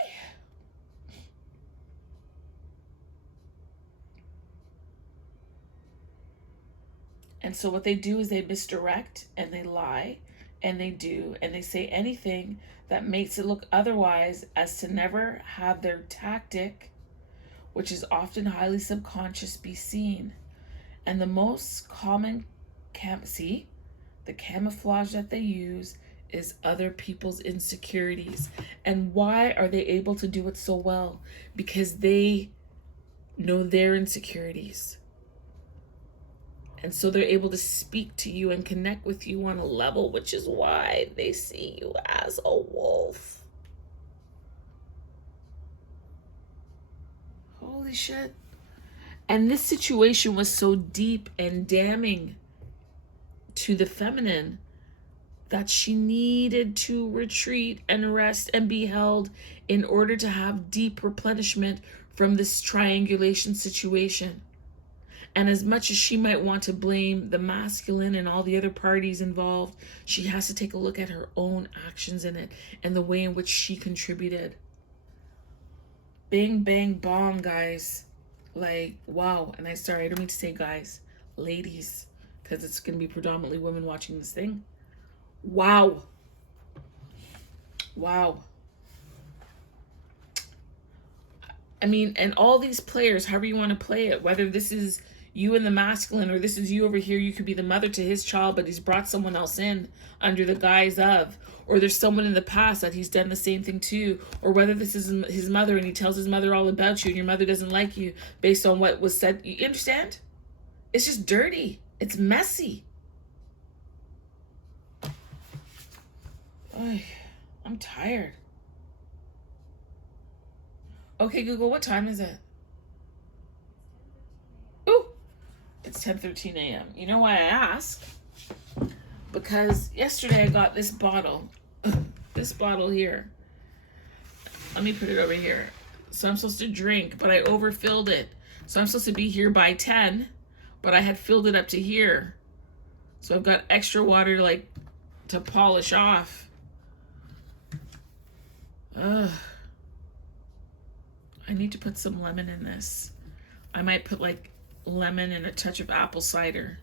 And so what they do is they misdirect and they lie and they do and they say anything that makes it look otherwise, as to never have their tactic, which is often highly subconscious, be seen. And the most common the camouflage that they use is other people's insecurities. And why are they able to do it so well? Because they know their insecurities. And so they're able to speak to you and connect with you on a level, which is why they see you as a wolf. Holy shit. And this situation was so deep and damning to the feminine that she needed to retreat and rest and be held in order to have deep replenishment from this triangulation situation. And as much as she might want to blame the masculine and all the other parties involved, she has to take a look at her own actions in it and the way in which she contributed. Bing, bang, bong, guys. Like, wow. And I don't mean to say guys, ladies, because it's going to be predominantly women watching this thing. Wow. Wow. I mean, and all these players, however you want to play it, whether this is you and the masculine, or this is you over here, you could be the mother to his child, but he's brought someone else in under the guise of, or there's someone in the past that he's done the same thing to, or whether this is his mother and he tells his mother all about you and your mother doesn't like you based on what was said. You understand? It's just dirty. It's messy. Oy, I'm tired. Okay, Google, what time is it? Ooh, it's 10:13 a.m. You know why I ask? Because yesterday I got this bottle. This bottle here. Let me put it over here. So I'm supposed to drink, but I overfilled it. So I'm supposed to be here by 10, but I had filled it up to here. So I've got extra water to polish off. Ugh. I need to put some lemon in this. I might put lemon and a touch of apple cider,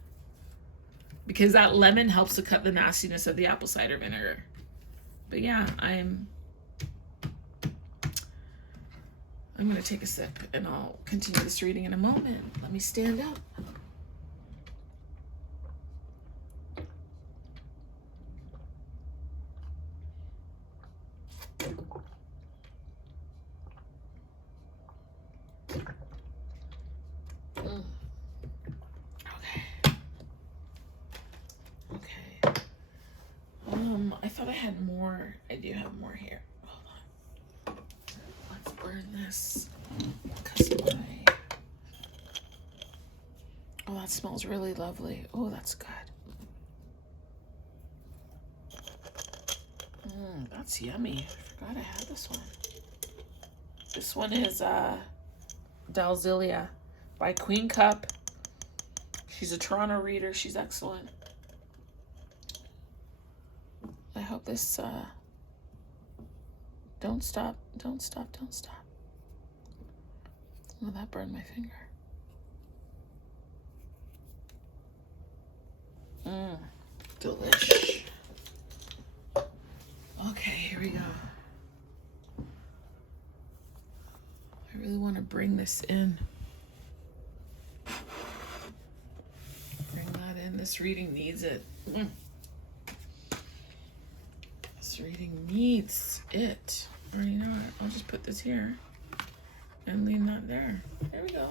because that lemon helps to cut the nastiness of the apple cider vinegar. But yeah, I'm going to take a sip and I'll continue this reading in a moment. Let me stand up. I thought I had more. I do have more here. Hold on. Let's burn this. Oh, that smells really lovely. Oh, that's good. That's yummy. I forgot I had this one. This one is Dalzilia by Queen Cup. She's a Toronto reader. She's excellent. I hope this, don't stop. Oh, that burned my finger. Delish. Okay, here we go. I really want to bring this in. Bring that in. This reading needs it. This reading needs it. Or you know what? I'll just put this here. And leave that there. There we go.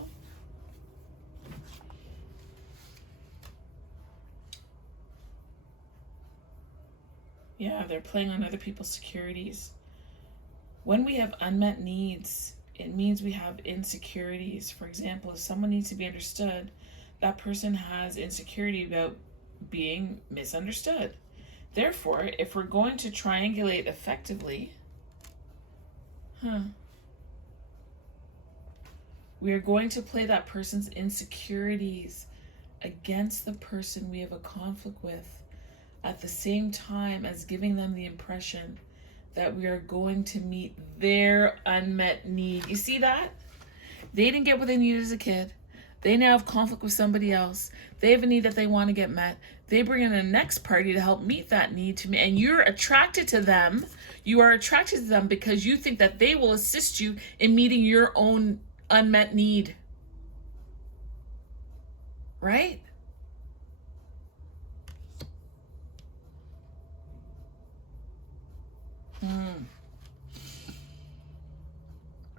Yeah, they're playing on other people's securities. When we have unmet needs, it means we have insecurities. For example, if someone needs to be understood, that person has insecurity about being misunderstood. Therefore, if we're going to triangulate effectively, we are going to play that person's insecurities against the person we have a conflict with, at the same time as giving them the impression that we are going to meet their unmet need. You see that? They didn't get what they needed as a kid. They now have conflict with somebody else. They have a need that they want to get met. They bring in the next party to help meet that need to me, and you're attracted to them. You are attracted to them because you think that they will assist you in meeting your own unmet need. Right?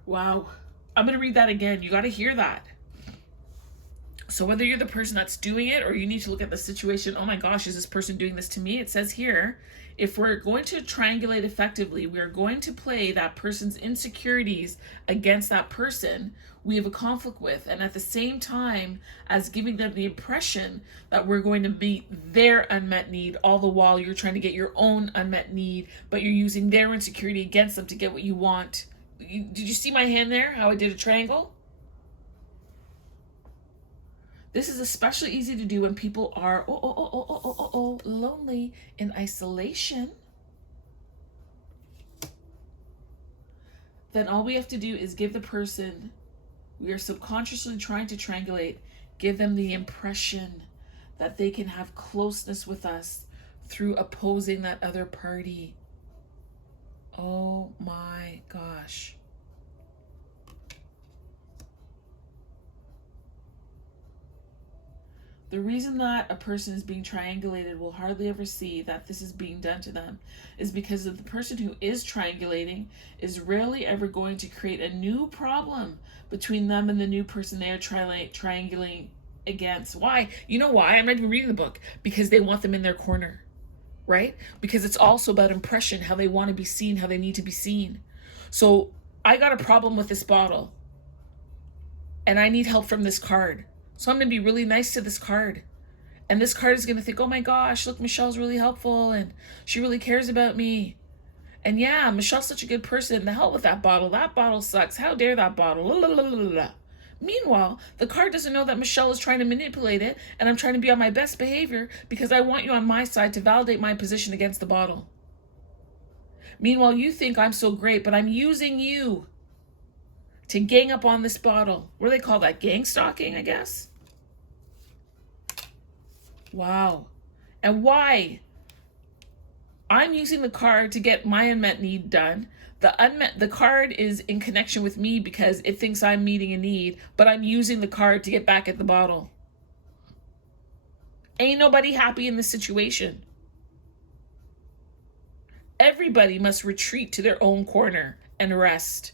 Wow. I'm going to read that again. You got to hear that. So whether you're the person that's doing it or you need to look at the situation, oh my gosh, is this person doing this to me? It says here, if we're going to triangulate effectively, we are going to play that person's insecurities against that person we have a conflict with, and at the same time as giving them the impression that we're going to meet their unmet need, all the while you're trying to get your own unmet need, but you're using their insecurity against them to get what you want. Did you see my hand there, how I did a triangle? This is especially easy to do when people are lonely, in isolation. Then all we have to do is give the person we are subconsciously trying to triangulate, give them the impression that they can have closeness with us through opposing that other party. Oh my gosh. The reason that a person is being triangulated will hardly ever see that this is being done to them is because of the person who is triangulating is rarely ever going to create a new problem between them and the new person they are triangulating against. Why? You know why? I'm not even reading the book. Because they want them in their corner, right? Because it's also about impression, how they want to be seen, how they need to be seen. So I got a problem with this bottle and I need help from this card. So I'm going to be really nice to this card. And this card is going to think, oh my gosh, look, Michelle's really helpful and she really cares about me. And yeah, Michelle's such a good person. The hell with that bottle. That bottle sucks. How dare that bottle? La, la, la, la, la. Meanwhile, the card doesn't know that Michelle is trying to manipulate it and I'm trying to be on my best behavior because I want you on my side to validate my position against the bottle. Meanwhile, you think I'm so great, but I'm using you to gang up on this bottle. What do they call that? Gang stalking, I guess? Wow. And why? I'm using the card to get my unmet need done. The card is in connection with me because it thinks I'm meeting a need, but I'm using the card to get back at the bottle. Ain't nobody happy in this situation. Everybody must retreat to their own corner and rest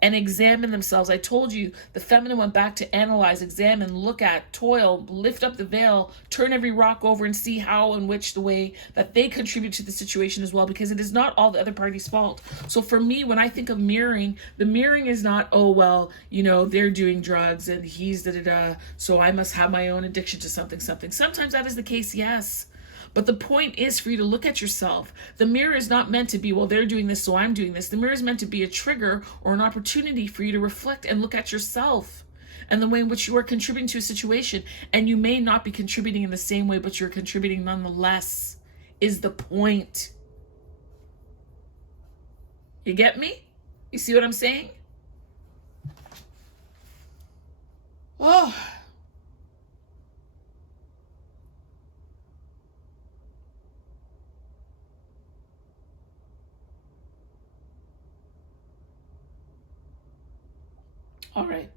and examine themselves. I told you, the feminine went back to analyze, examine, look at, toil, lift up the veil, turn every rock over and see how and which the way that they contribute to the situation as well, because it is not all the other party's fault. So for me, when I think of mirroring, the mirroring is not, oh, well, you know, they're doing drugs and he's da-da-da, so I must have my own addiction to something. Sometimes that is the case, yes. But the point is for you to look at yourself. The mirror is not meant to be, well, they're doing this, so I'm doing this. The mirror is meant to be a trigger or an opportunity for you to reflect and look at yourself and the way in which you are contributing to a situation. And you may not be contributing in the same way, but you're contributing nonetheless, is the point. You get me? You see what I'm saying? Oh. All right.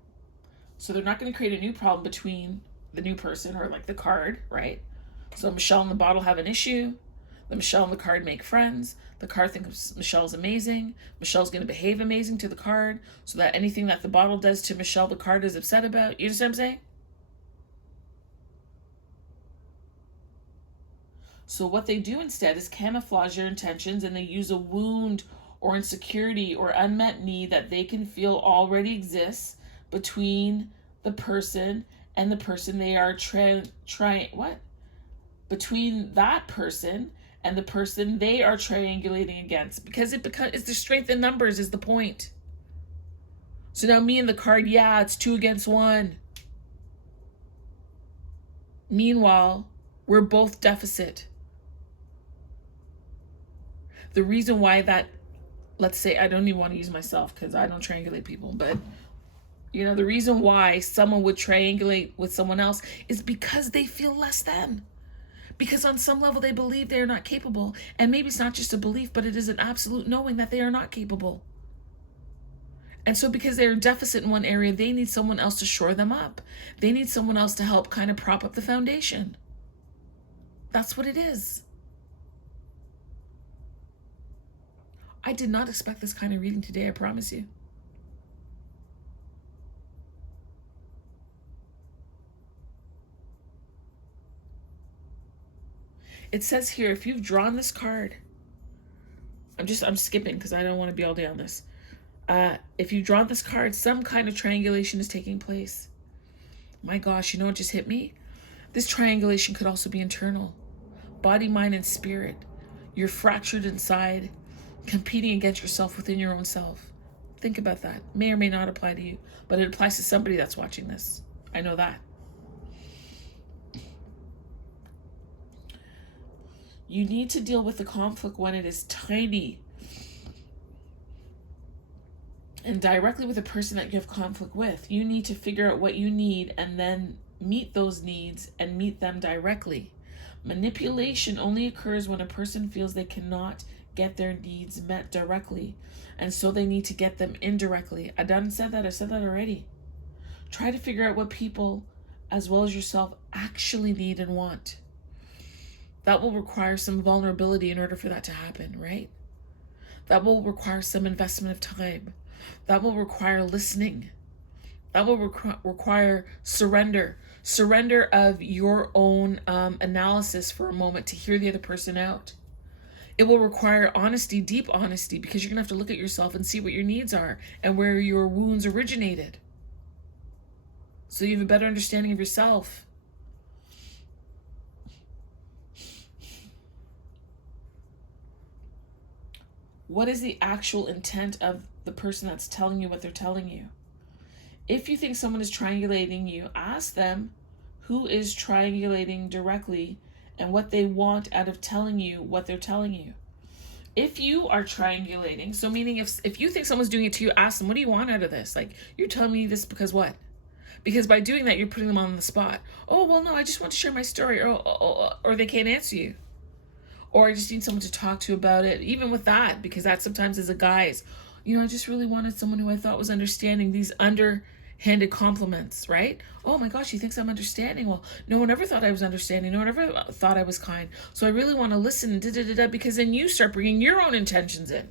So they're not going to create a new problem between the new person or like the card, right? So Michelle and the bottle have an issue. The Michelle and the card make friends. The card thinks Michelle's amazing. Michelle's going to behave amazing to the card so that anything that the bottle does to Michelle, the card is upset about. You understand what I'm saying? So what they do instead is camouflage their intentions, and they use a wound or insecurity or unmet need that they can feel already exists between the person and the person they are between that person and the person they are triangulating against, because it's the strength in numbers is the point. So now me and the card, yeah, it's 2 against 1. Meanwhile, we're both deficit. The reason why that, let's say, I don't even want to use myself because I don't triangulate people, but the reason why someone would triangulate with someone else is because they feel less than. Because on some level they believe they are not capable. And maybe it's not just a belief, but it is an absolute knowing that they are not capable. And so because they're deficit in one area, they need someone else to shore them up. They need someone else to help kind of prop up the foundation. That's what it is. I did not expect this kind of reading today, I promise you. It says here, if you've drawn this card, I'm skipping because I don't want to be all day on this. If you've drawn this card, some kind of triangulation is taking place. My gosh, you know what just hit me? This triangulation could also be internal. Body, mind, and spirit. You're fractured inside, competing against yourself within your own self. Think about that. May or may not apply to you, but it applies to somebody that's watching this. I know that. You need to deal with the conflict when it is tiny and directly with the person that you have conflict with. You need to figure out what you need and then meet those needs and meet them directly. Manipulation only occurs when a person feels they cannot get their needs met directly, and so they need to get them indirectly. I said that already. Try to figure out what people, as well as yourself, actually need and want. That will require some vulnerability in order for that to happen, right? That will require some investment of time. That will require listening. That will require surrender. Surrender of your own analysis for a moment to hear the other person out. It will require honesty, deep honesty, because you're going to have to look at yourself and see what your needs are and where your wounds originated. So you have a better understanding of yourself. What is the actual intent of the person that's telling you what they're telling you? If you think someone is triangulating you, ask them who is triangulating directly and what they want out of telling you what they're telling you. If you are triangulating, so meaning if you think someone's doing it to you, ask them, what do you want out of this? Like, you're telling me this because what? Because by doing that, you're putting them on the spot. Oh, well, no, I just want to share my story. Or they can't answer you. Or I just need someone to talk to about it. Even with that, because that sometimes is a guise. I just really wanted someone who I thought was understanding. These underhanded compliments, right? Oh my gosh, he thinks I'm understanding. Well, no one ever thought I was understanding. No one ever thought I was kind. So I really want to listen, because then you start bringing your own intentions in,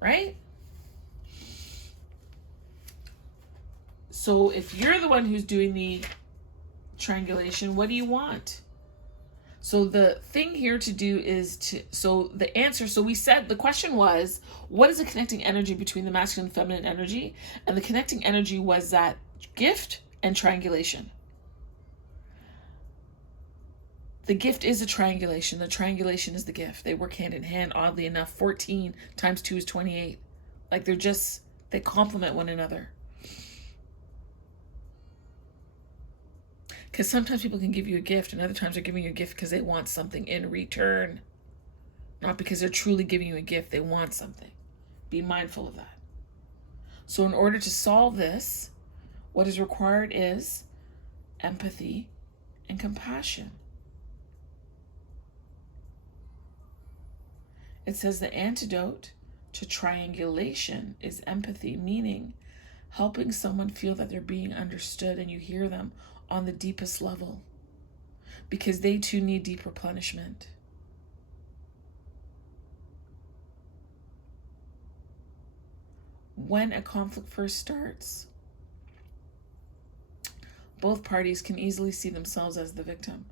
right? So if you're the one who's doing the triangulation, what do you want? So the thing here to do is we said the question was, what is the connecting energy between the masculine and feminine energy? And the connecting energy was that gift and triangulation. The gift is a triangulation. The triangulation is the gift. They work hand in hand, oddly enough. 14 times 2 is 28. Like they complement one another. Because sometimes people can give you a gift, and other times they're giving you a gift because they want something in return. Not because they're truly giving you a gift, they want something. Be mindful of that. So in order to solve this, what is required is empathy and compassion. It says the antidote to triangulation is empathy, meaning helping someone feel that they're being understood and you hear them on the deepest level, because they too need deep replenishment. when a conflict first starts, both parties can easily see themselves as the victim.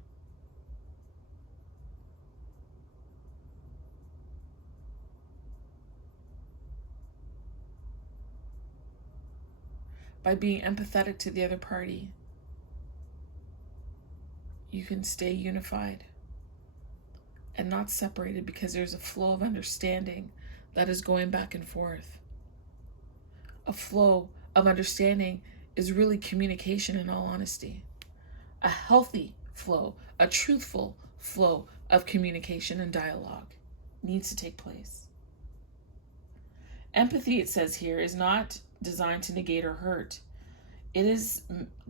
By being empathetic to the other party, you can stay unified and not separated, because there's a flow of understanding that is going back and forth. A flow of understanding is really communication, in all honesty. A healthy flow, a truthful flow of communication and dialogue needs to take place. Empathy, it says here, is not designed to negate or hurt. It is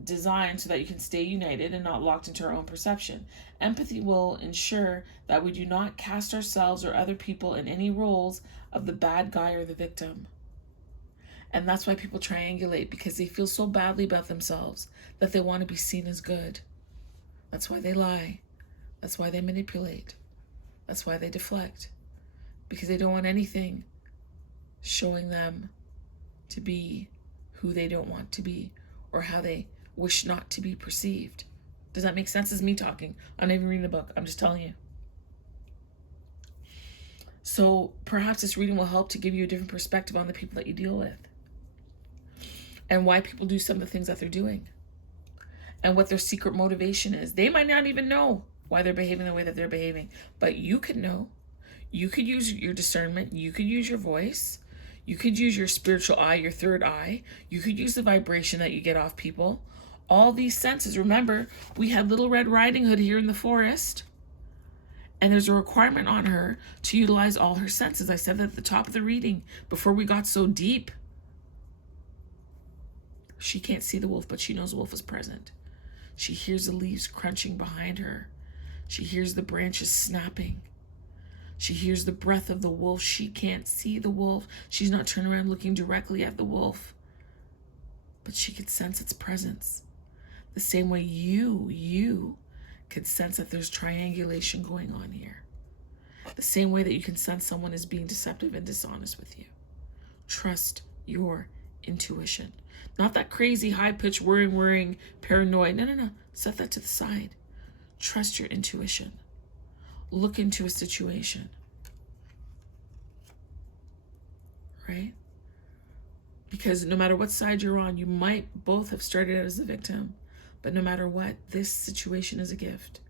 designed so that you can stay united and not locked into our own perception. Empathy will ensure that we do not cast ourselves or other people in any roles of the bad guy or the victim. And that's why people triangulate, because they feel so badly about themselves that they want to be seen as good. That's why they lie. That's why they manipulate. That's why they deflect. Because they don't want anything showing them to be who they don't want to be, or how they wish not to be perceived. Does that make sense? This is me talking. I'm not even reading a book. I'm just telling you. So perhaps this reading will help to give you a different perspective on the people that you deal with, and why people do some of the things that they're doing, and what their secret motivation is. They might not even know why they're behaving the way that they're behaving, but you could know. You could use your discernment. You could use your voice. You could use your spiritual eye, your third eye. You could use the vibration that you get off people. All these senses. Remember, we had Little Red Riding Hood here in the forest, and there's a requirement on her to utilize all her senses. I said that at the top of the reading before we got so deep. She can't see the wolf, but she knows the wolf is present. She hears the leaves crunching behind her. She hears the branches snapping. She hears the breath of the wolf. She can't see the wolf. She's not turning around looking directly at the wolf, but she could sense its presence. The same way you could sense that there's triangulation going on here. The same way that you can sense someone is being deceptive and dishonest with you. Trust your intuition. Not that crazy, high-pitched, worrying, paranoid. No. Set that to the side. Trust your intuition. Look into a situation. Right? Because no matter what side you're on, you might both have started out as the victim. But no matter what, this situation is a gift.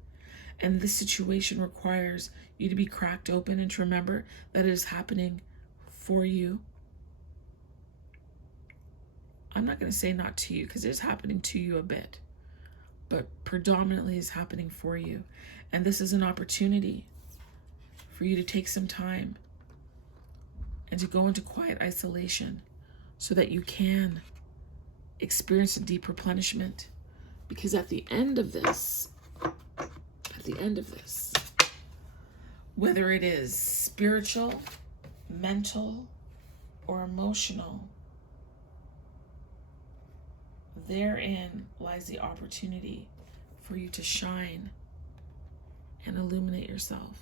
And this situation requires you to be cracked open and to remember that it is happening for you. I'm not going to say not to you, because it is happening to you a bit, but predominantly is happening for you. And this is an opportunity for you to take some time and to go into quiet isolation so that you can experience a deep replenishment. Because at the end of this, whether it is spiritual, mental, or emotional, therein lies the opportunity for you to shine and illuminate yourself.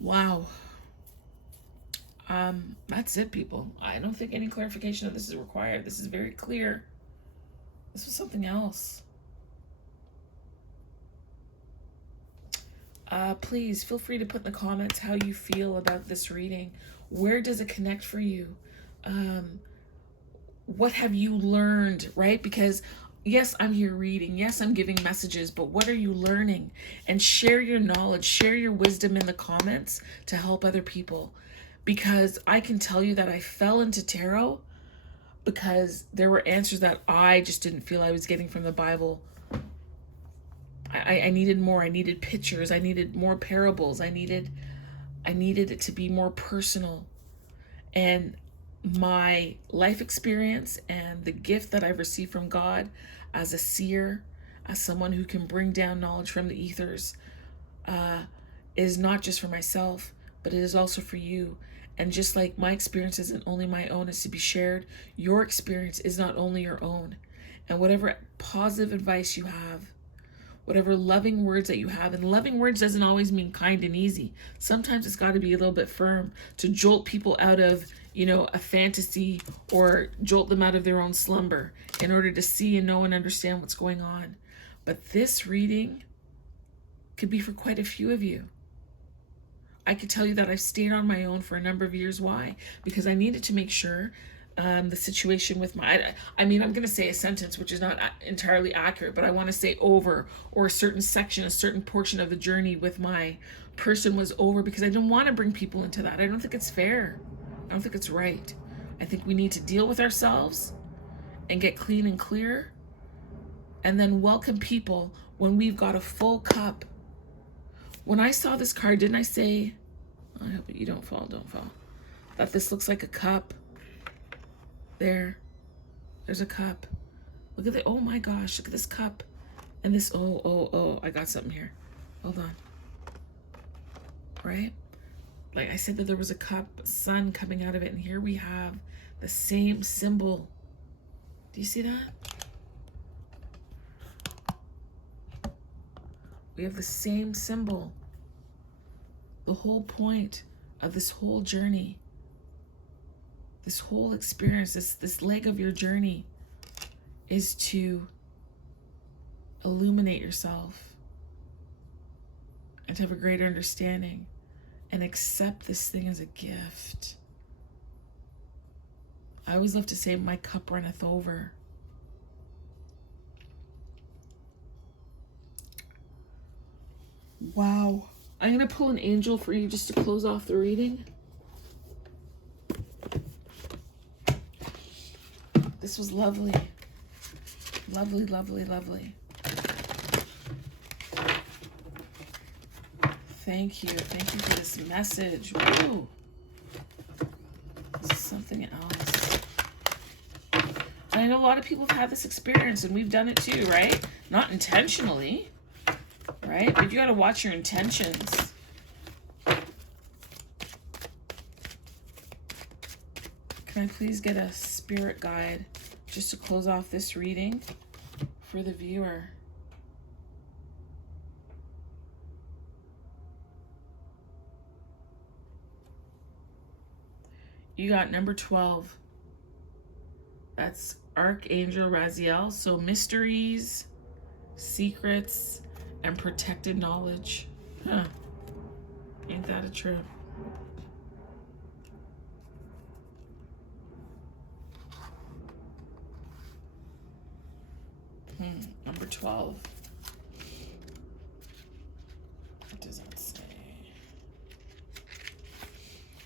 Wow. That's it, people. I don't think any clarification of this is required. This is very clear. This was something else. Please feel free to put in the comments how you feel about this reading. Where does it connect for you? What have you learned, right? Because yes, I'm here reading. Yes, I'm giving messages, but what are you learning? And share your knowledge, share your wisdom in the comments to help other people. Because I can tell you that I fell into tarot because there were answers that I just didn't feel I was getting from the Bible. I needed more. I needed pictures. I needed more parables. I needed it to be more personal. And my life experience and the gift that I've received from God as a seer, as someone who can bring down knowledge from the ethers, is not just for myself, but it is also for you. And just like my experience isn't only my own, it's to be shared, your experience is not only your own. And whatever positive advice you have, whatever loving words that you have, and loving words doesn't always mean kind and easy. Sometimes it's got to be a little bit firm to jolt people out of, a fantasy, or jolt them out of their own slumber in order to see and know and understand what's going on. But this reading could be for quite a few of you. I could tell you that I've stayed on my own for a number of years. Why? Because I needed to make sure the situation with I'm going to say a sentence which is not entirely accurate, but I want to say over, or a certain section, a certain portion of the journey with my person was over, because I didn't want to bring people into that. I don't think it's fair. I don't think it's right. I think we need to deal with ourselves and get clean and clear, and then welcome people when we've got a full cup. When I saw this card, didn't I say, I hope you don't fall, that this looks like a cup? There's a cup. Look at oh my gosh, look at this cup. And this, I got something here. Hold on. Right? Like I said that there was a cup, sun coming out of it, and here we have the same symbol. Do you see that? We have the same symbol. The whole point of this whole journey, this whole experience, this leg of your journey, is to illuminate yourself and to have a greater understanding and accept this thing as a gift. I always love to say, my cup runneth over. Wow. I'm going to pull an angel for you just to close off the reading. This was lovely. Lovely, lovely, lovely. Thank you. Thank you for this message. Woo. This is something else. And I know a lot of people have had this experience, and we've done it too, right? Not intentionally. Right? But you got to watch your intentions. Can I please get a spirit guide just to close off this reading for the viewer? You got number 12. That's Archangel Raziel. So mysteries, secrets, and protected knowledge. Huh. Ain't that a trip? Number 12. What does that say?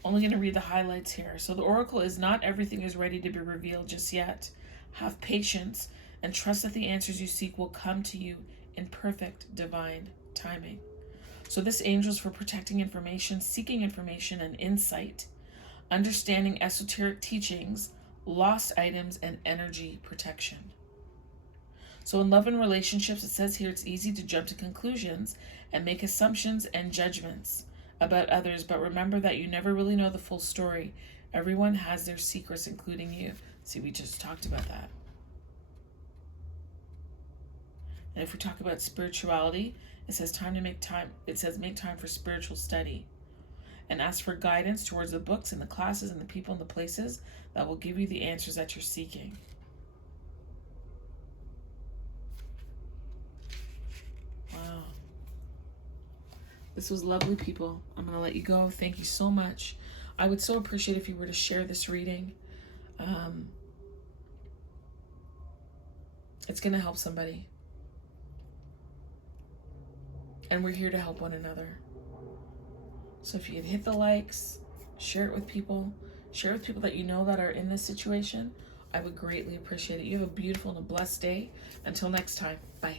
Only going to read the highlights here. So the oracle is not everything is ready to be revealed just yet. Have patience and trust that the answers you seek will come to you in perfect divine timing. So this angel is for protecting information, seeking information and insight, understanding esoteric teachings, lost items, and energy protection. So in love and relationships, it says here it's easy to jump to conclusions and make assumptions and judgments about others, but remember that you never really know the full story. Everyone has their secrets, including you. See, we just talked about that. And if we talk about spirituality, it says make time for spiritual study. And ask for guidance towards the books and the classes and the people and the places that will give you the answers that you're seeking. Wow. This was lovely, people. I'm going to let you go. Thank you so much. I would so appreciate if you were to share this reading. It's going to help somebody. And we're here to help one another. So if you can hit the likes, share it with people that you know that are in this situation, I would greatly appreciate it. You have a beautiful and a blessed day. Until next time, bye.